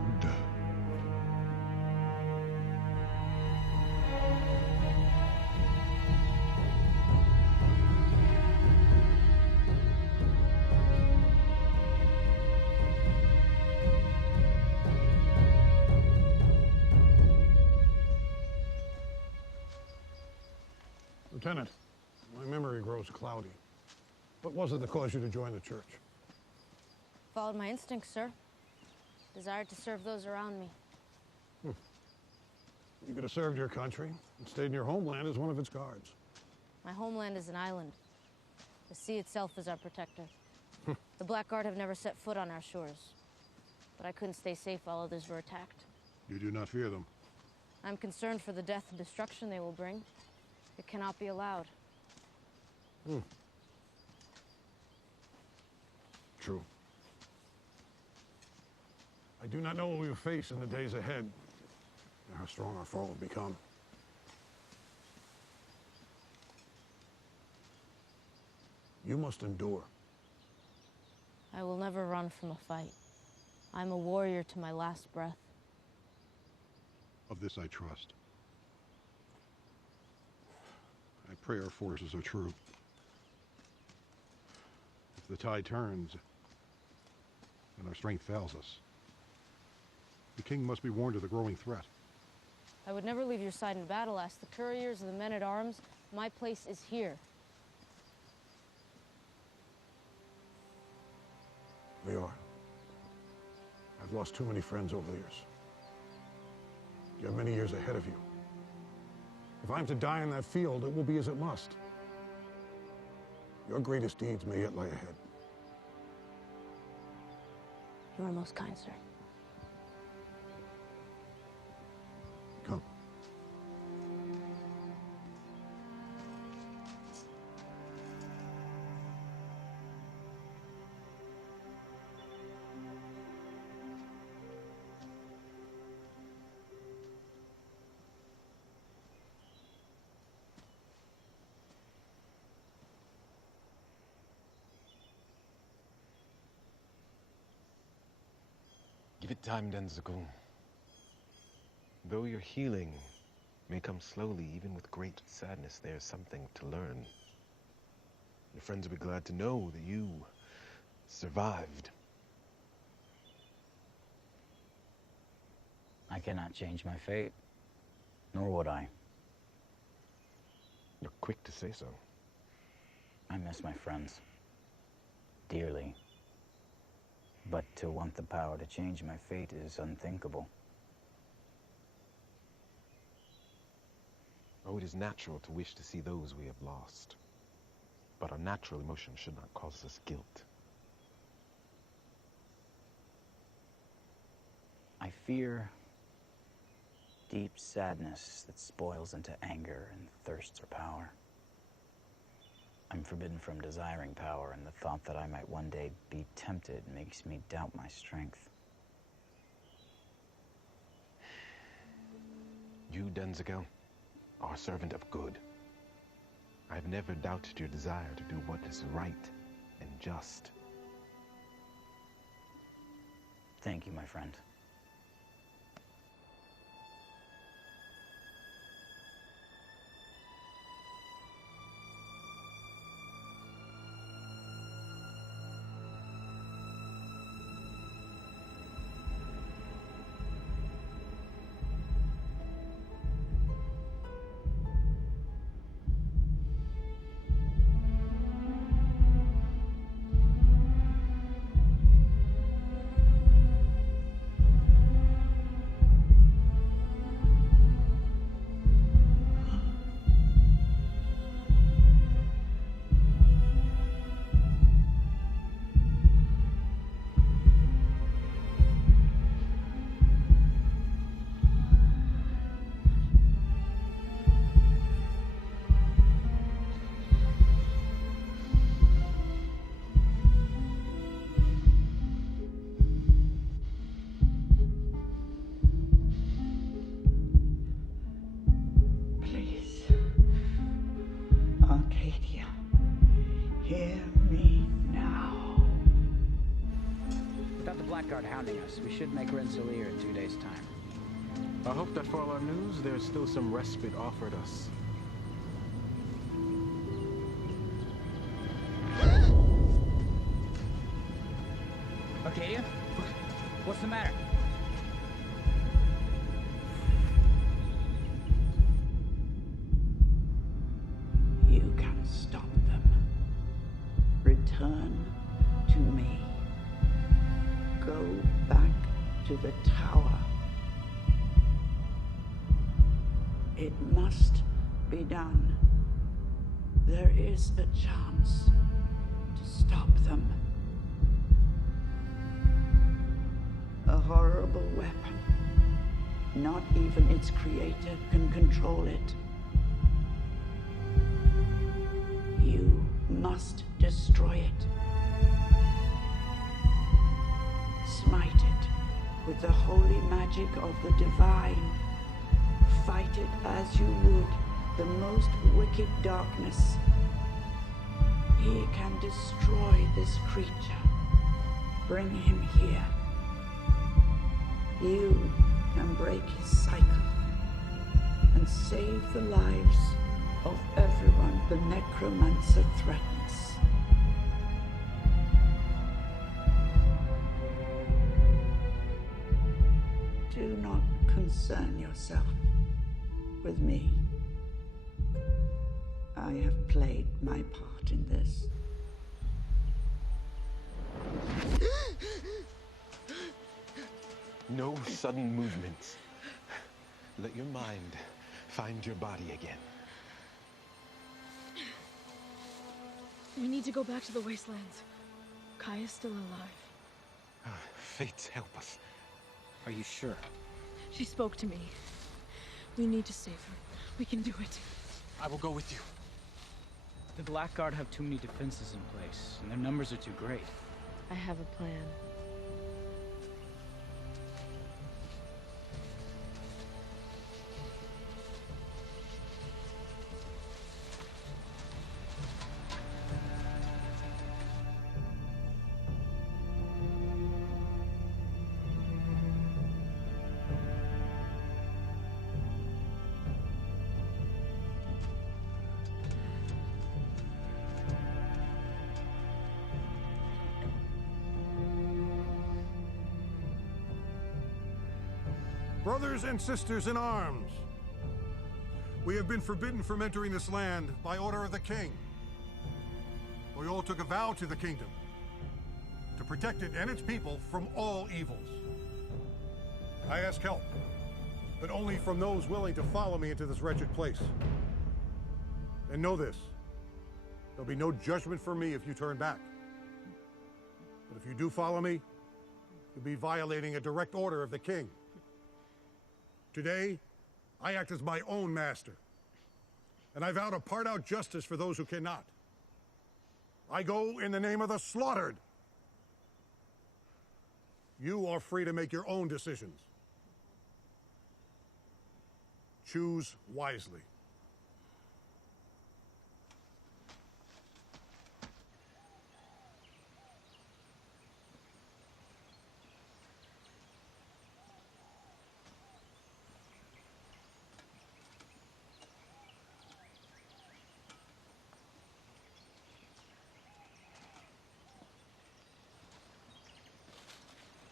Lieutenant, my memory grows cloudy. What was it that caused you to join the church? Followed my instincts, sir. Desired to serve those around me. You could have served your country and stayed in your homeland as one of its guards. My homeland is an island. The sea itself is our protector. The Black Guard have never set foot on our shores. But I couldn't stay safe while others were attacked. You do not fear them? I'm concerned for the death and destruction they will bring. It cannot be allowed. True. I do not know what we will face in the days ahead, or how strong our foe will become. You must endure. I will never run from a fight. I'm a warrior to my last breath. Of this I trust. I pray our forces are true. If the tide turns, and our strength fails us, the king must be warned of the growing threat. I would never leave your side in battle. Ask the couriers and the men-at-arms. My place is here. Leor, I've lost too many friends over the years. You have many years ahead of you. If I'm to die in that field, it will be as it must. Your greatest deeds may yet lie ahead. You are most kind, sir. Come. Give it time, Denzical. Though your healing may come slowly, even with great sadness, there is something to learn. Your friends will be glad to know that you survived. I cannot change my fate, nor would I. You're quick to say so. I miss my friends dearly. But to want the power to change my fate is unthinkable. Oh, it is natural to wish to see those we have lost. But our natural emotion should not cause us guilt. I fear deep sadness that spoils into anger and thirsts for power. I'm forbidden from desiring power, and the thought that I might one day be tempted makes me doubt my strength. You, Denzical, are a servant of good. I have never doubted your desire to do what is right and just. Thank you, my friend. Hounding us. We should make Rensselaer in 2 days' time. I hope that for all our news, there's still some respite offered us. Arcadia? What's the matter? stop them. Return to me. Go back to the tower. It must be done. There is a chance to stop them. A horrible weapon. Not even its creator can control it. You must destroy it. Smite it with the holy magic of the divine. Fight it as you would the most wicked darkness. He can destroy this creature. Bring him here. You can break his cycle and save the lives of everyone the necromancer threatens. Do not concern yourself with me. I have played my part in this. No sudden movements. Let your mind find your body again. We need to go back to the wastelands. Kai is still alive. Fates help us. Are you sure? She spoke to me. We need to save her. We can do it. I will go with you. The Blackguard have too many defenses in place, and their numbers are too great. I have a plan. Brothers and sisters in arms, we have been forbidden from entering this land by order of the king. We all took a vow to the kingdom to protect it and its people from all evils. I ask help, but only from those willing to follow me into this wretched place. And know this, there'll be no judgment for me if you turn back. But if you do follow me, you'll be violating a direct order of the king. Today, I act as my own master, and I vow to part out justice for those who cannot. I go in the name of the slaughtered. You are free to make your own decisions. Choose wisely.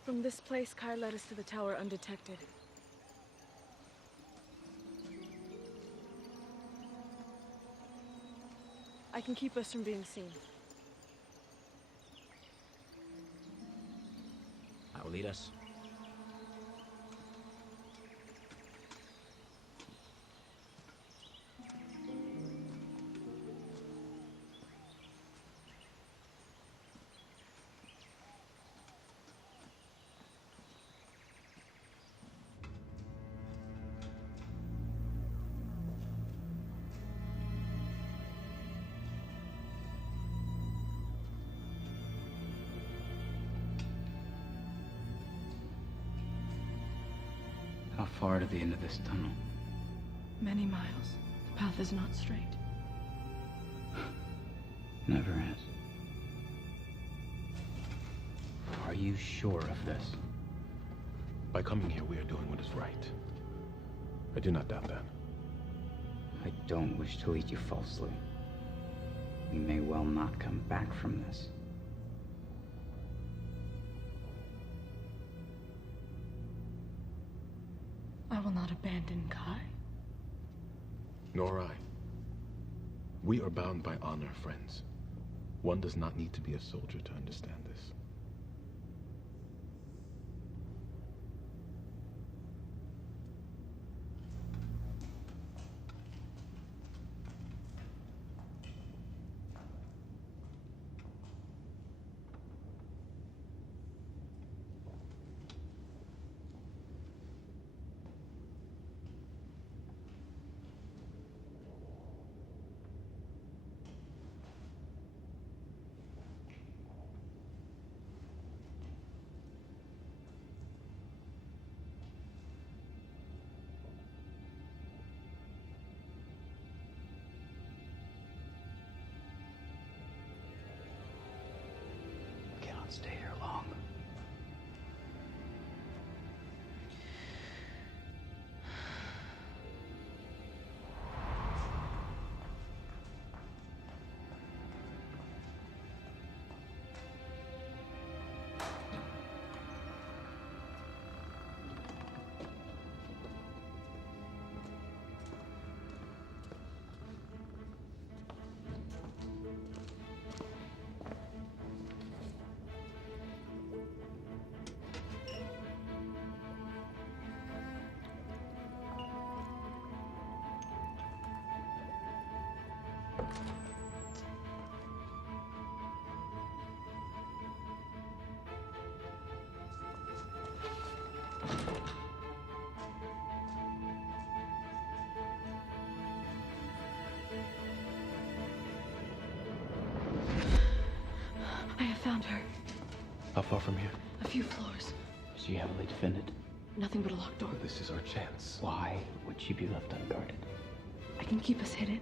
From this place, Kai led us to the tower undetected. I can keep us from being seen. I will lead us. How far to the end of this tunnel? Many miles. The path is not straight. Never is. Are you sure of this? By coming here, we are doing what is right. I do not doubt that. I don't wish to lead you falsely. We may well not come back from this. I will not abandon Kai. Nor I. We are bound by honor, friends. One does not need to be a soldier to understand this. Stay here long. I have found her. How far from here? A few floors. Is she heavily defended? Nothing but a locked door. This is our chance. Why would she be left unguarded? I can keep us hidden.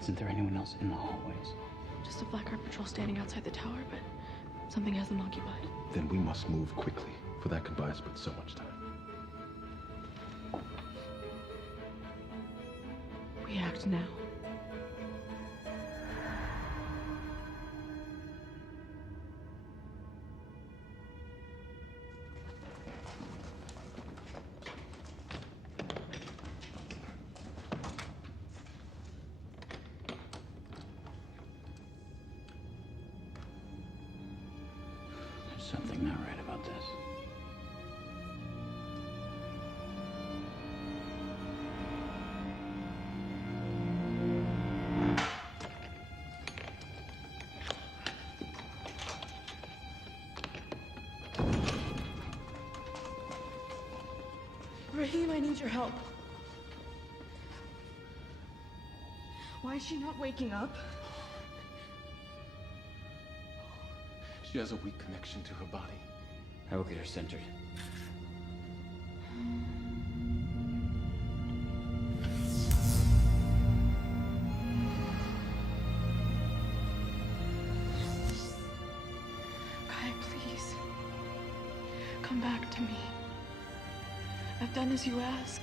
Isn't there anyone else in the hallways? Just a Blackguard patrol standing outside the tower, but something has them occupied. Then we must move quickly, for that can buy us but so much time. We act now. Something not right about this. Raheem, I need your help. Why is she not waking up? She has a weak connection to her body. I will get her centered. Kai, please. Come back to me. I've done as you asked.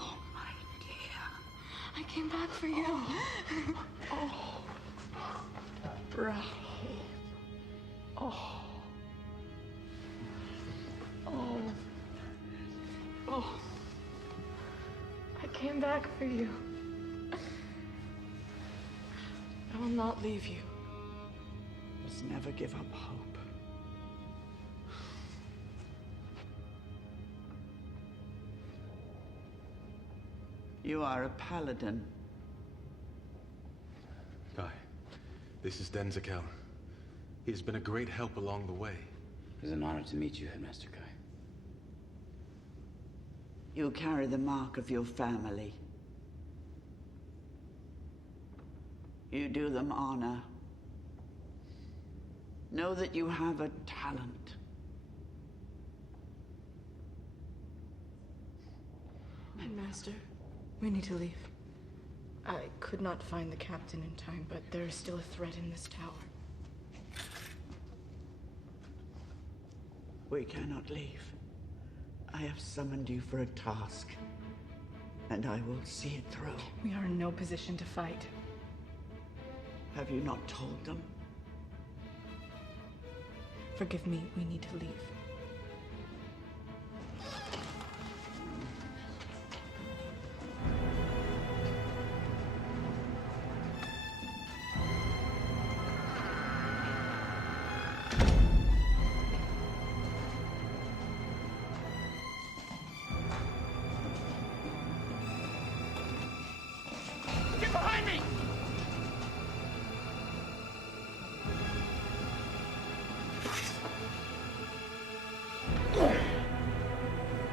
Oh, my dear. I came back for you. Oh. Rahim. Oh. Oh. Oh. I came back for you. I will not leave you. Must never give up hope. You are a paladin. Kai, this is Denzical. He has been a great help along the way. It was an honor to meet you, Headmaster Kai. You carry the mark of your family. You do them honor. Know that you have a talent. Headmaster, we need to leave. I could not find the captain in time, but there is still a threat in this tower. We cannot leave. I have summoned you for a task, and I will see it through. We are in no position to fight. Have you not told them? Forgive me, we need to leave. Get behind me!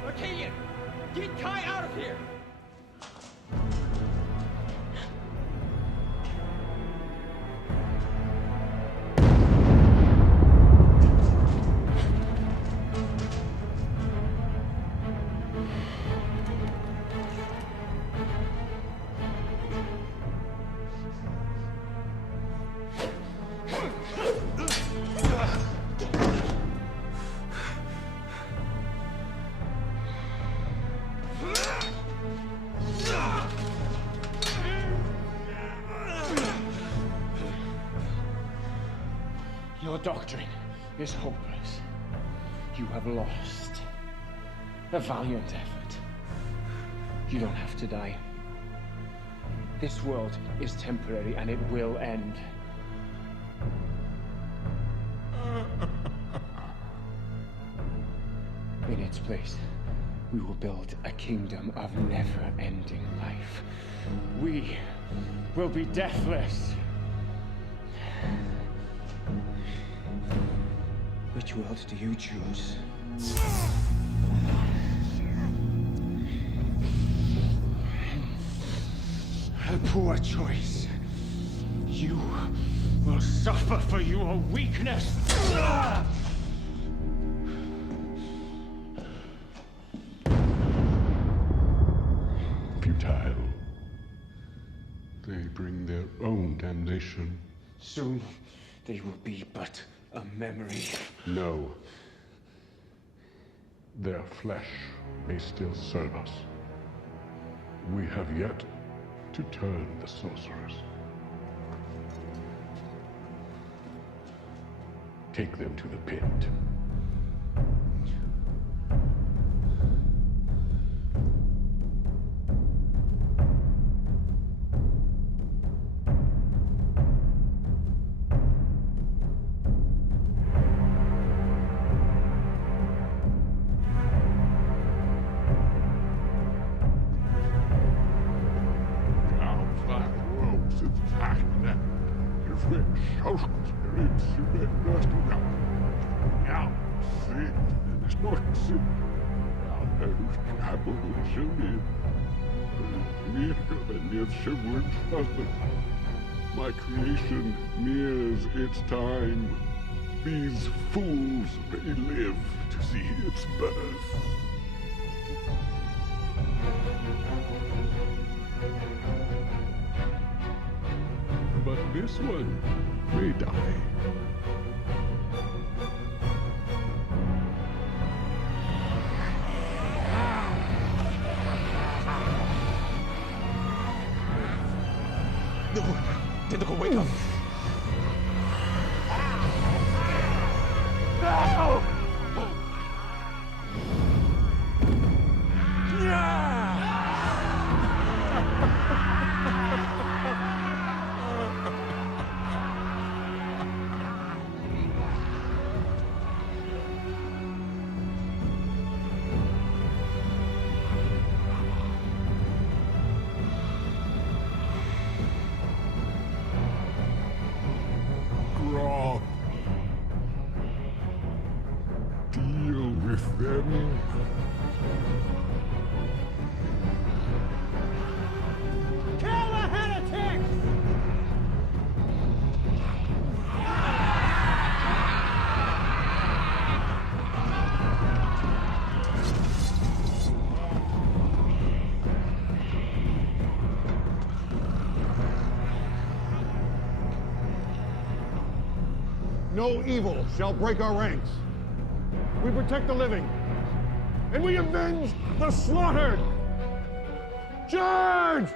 Arcadian, get Kai out of here! Your doctrine is hopeless. You have lost a valiant effort. You don't have to die. This world is temporary and it will end. In its place, we will build a kingdom of never-ending life. We will be deathless. Which world do you choose? A poor choice. You will suffer for your weakness. Futile. They bring their own damnation. Soon, they will be but a memory. No. Their flesh may still serve us. We have yet to turn the sorcerers. Take them to the pit. My creation nears its time. These fools may live to see its birth. But this one may die. No! Tentacle, wake up! No! Deal with them. Kill the heretics! No evil shall break our ranks. We protect the living, and we avenge the slaughtered! Charge!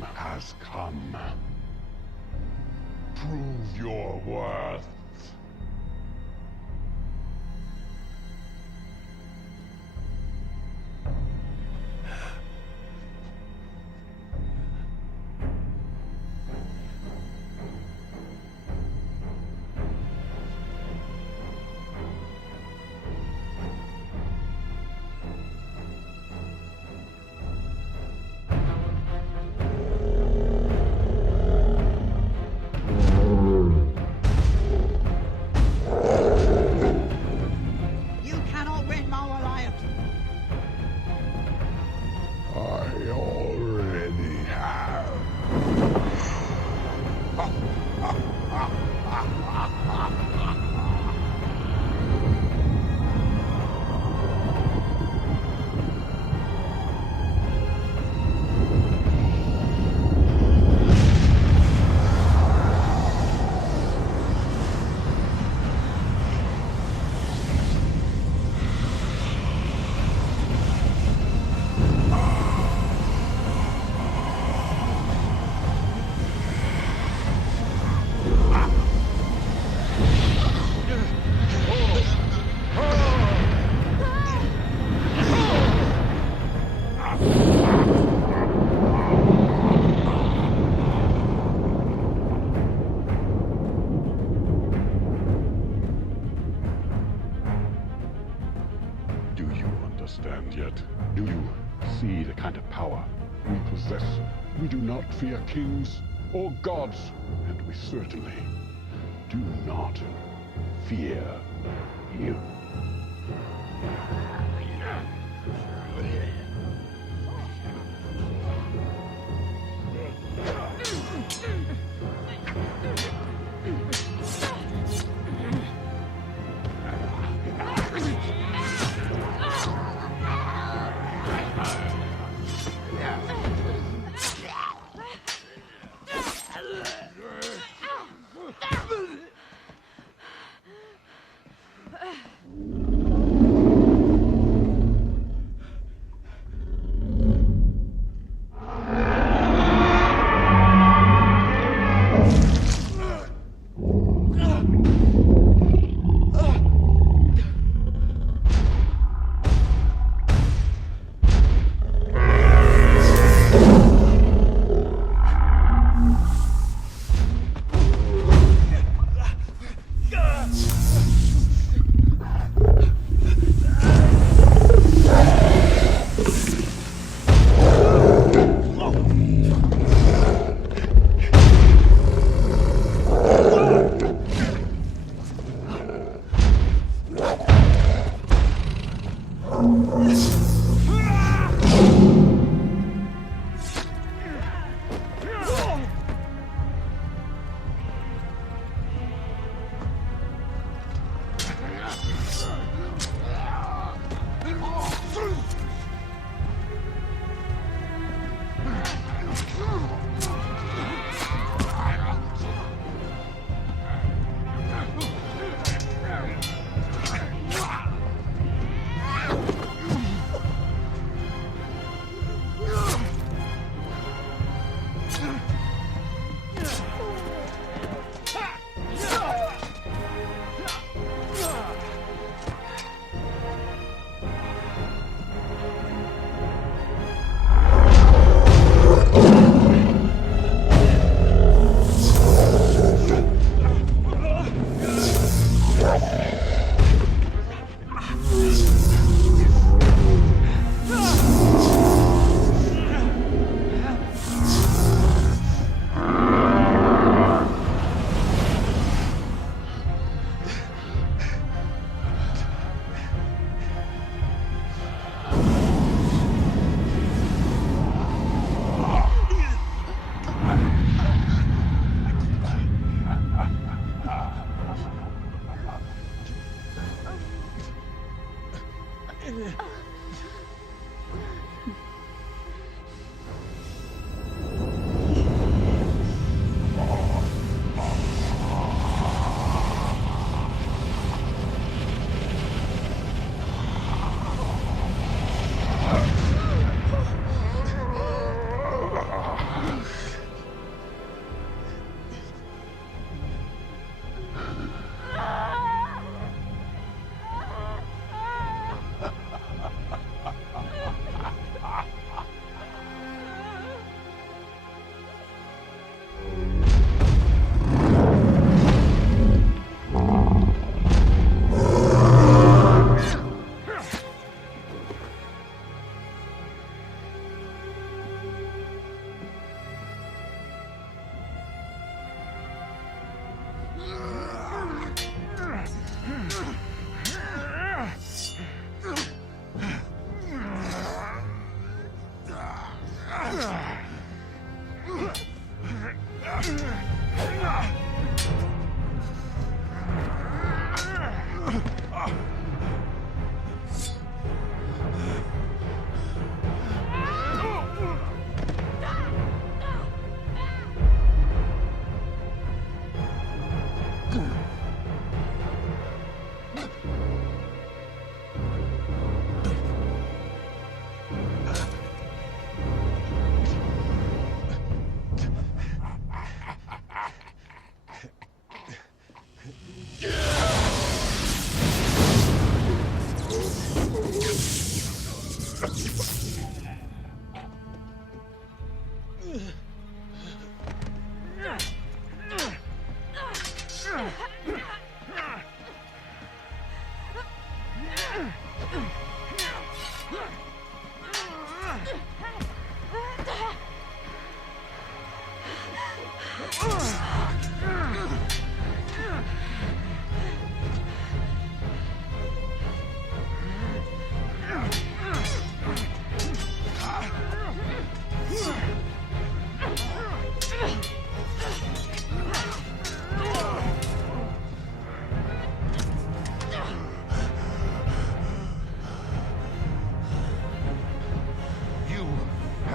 time has come. Prove your worth. We do not fear kings or gods, and we certainly do not fear you.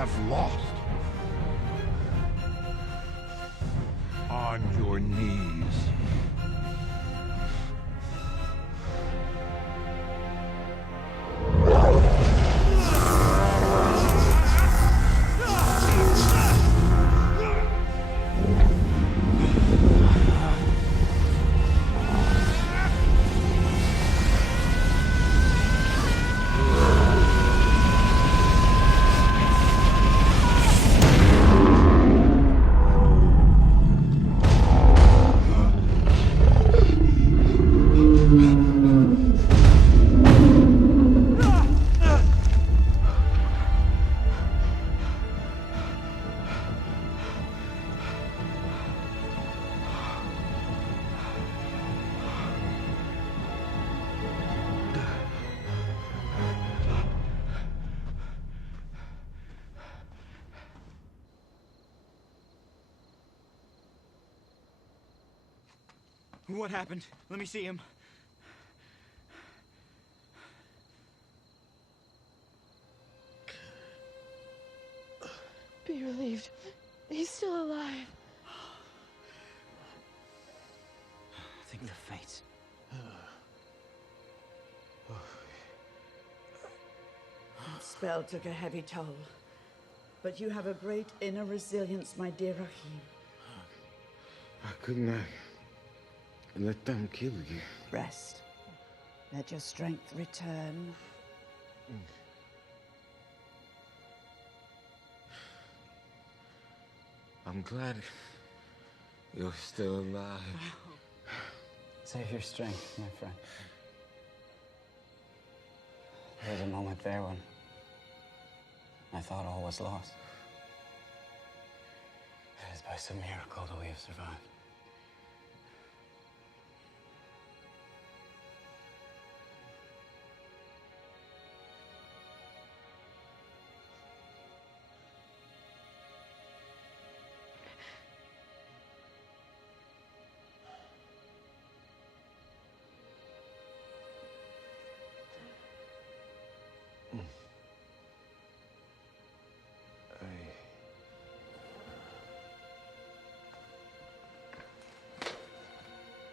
have lost. On your knees. What happened? Let me see him. Be relieved. He's still alive. Think of the fates. That spell took a heavy toll. But you have a great inner resilience, my dear Rahim. How couldn't I let them kill you? Rest. Let your strength return. I'm glad you're still alive. Save your strength, my friend. There was a moment there when I thought all was lost. It is by some miracle that we have survived.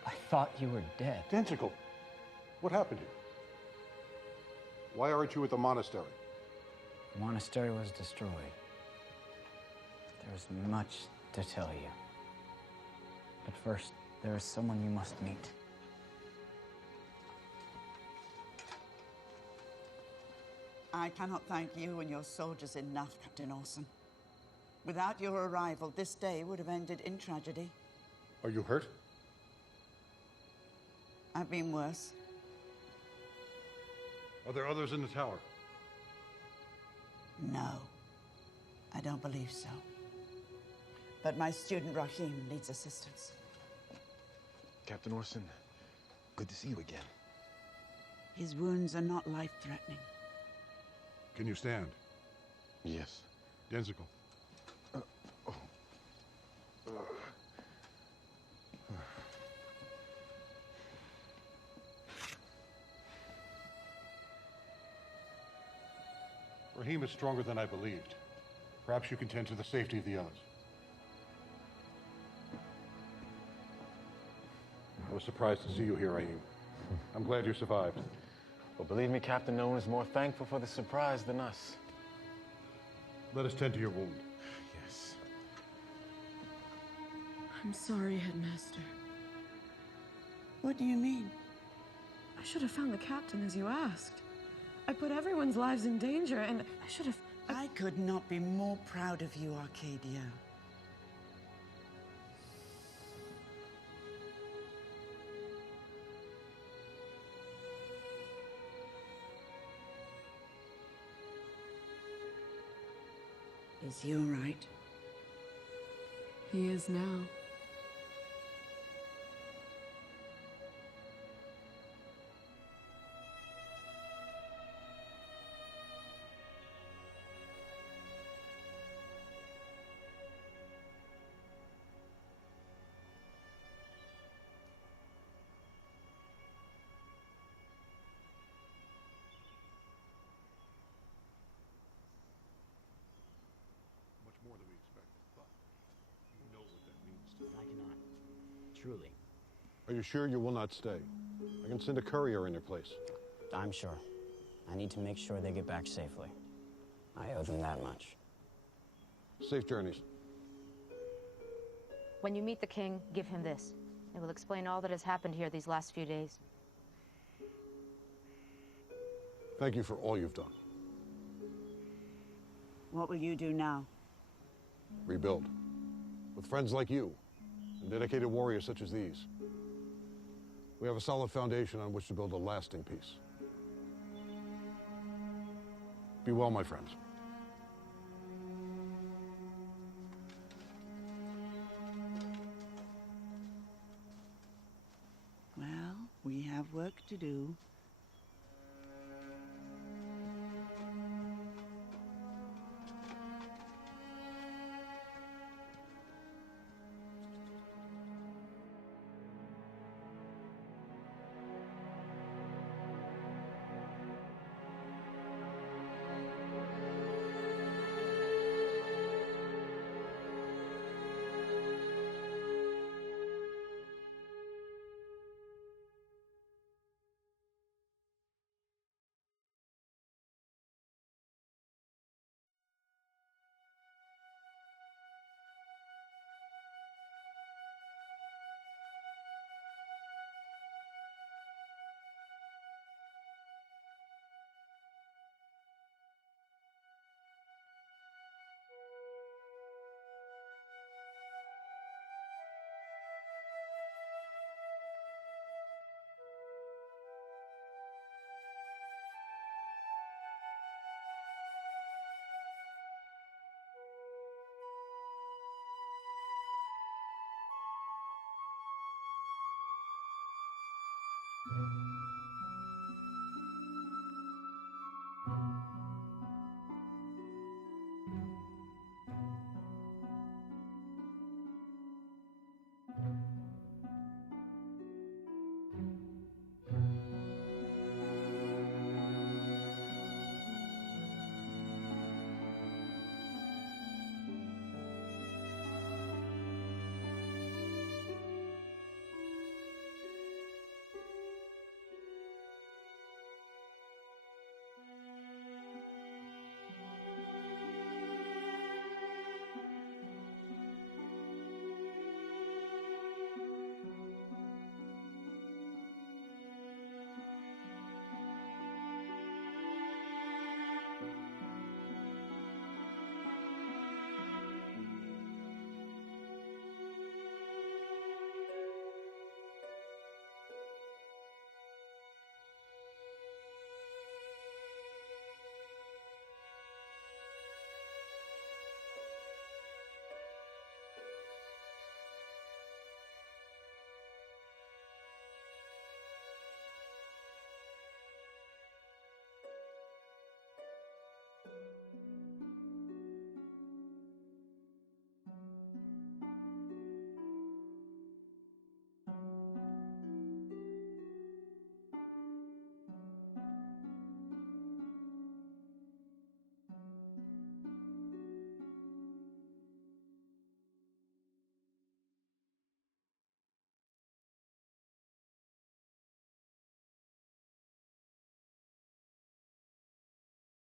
I thought you were dead. Tentacle, what happened here? Why aren't you at the monastery? The monastery was destroyed. There's much to tell you. But first, there is someone you must meet. I cannot thank you and your soldiers enough, Captain Orson. Without your arrival, this day would have ended in tragedy. Are you hurt? I've been worse. Are there others in the tower? No, I don't believe so. But my student Rahim needs assistance. Captain Orson, good to see you again. His wounds are not life-threatening. Can you stand? Yes. Denzical. Rahim is stronger than I believed. Perhaps you can tend to the safety of the others. I was surprised to see you here, Rahim. I'm glad you survived. Well, believe me, Captain, no one is more thankful for the surprise than us. Let us tend to your wound. Yes. I'm sorry, Headmaster. What do you mean? I should have found the captain as you asked. I put everyone's lives in danger, and I should have... I could not be more proud of you, Arcadia. Is he all right? He is now. Much more than we expected, but you know what that means to me. I cannot. Truly. Are you sure you will not stay? I can send a courier in your place. I'm sure. I need to make sure they get back safely. I owe them that much. Safe journeys. When you meet the king, give him this. It will explain all that has happened here these last few days. Thank you for all you've done. What will you do now? Rebuild. With friends like you, and dedicated warriors such as these, we have a solid foundation on which to build a lasting peace. Be well, my friends. Well, we have work to do.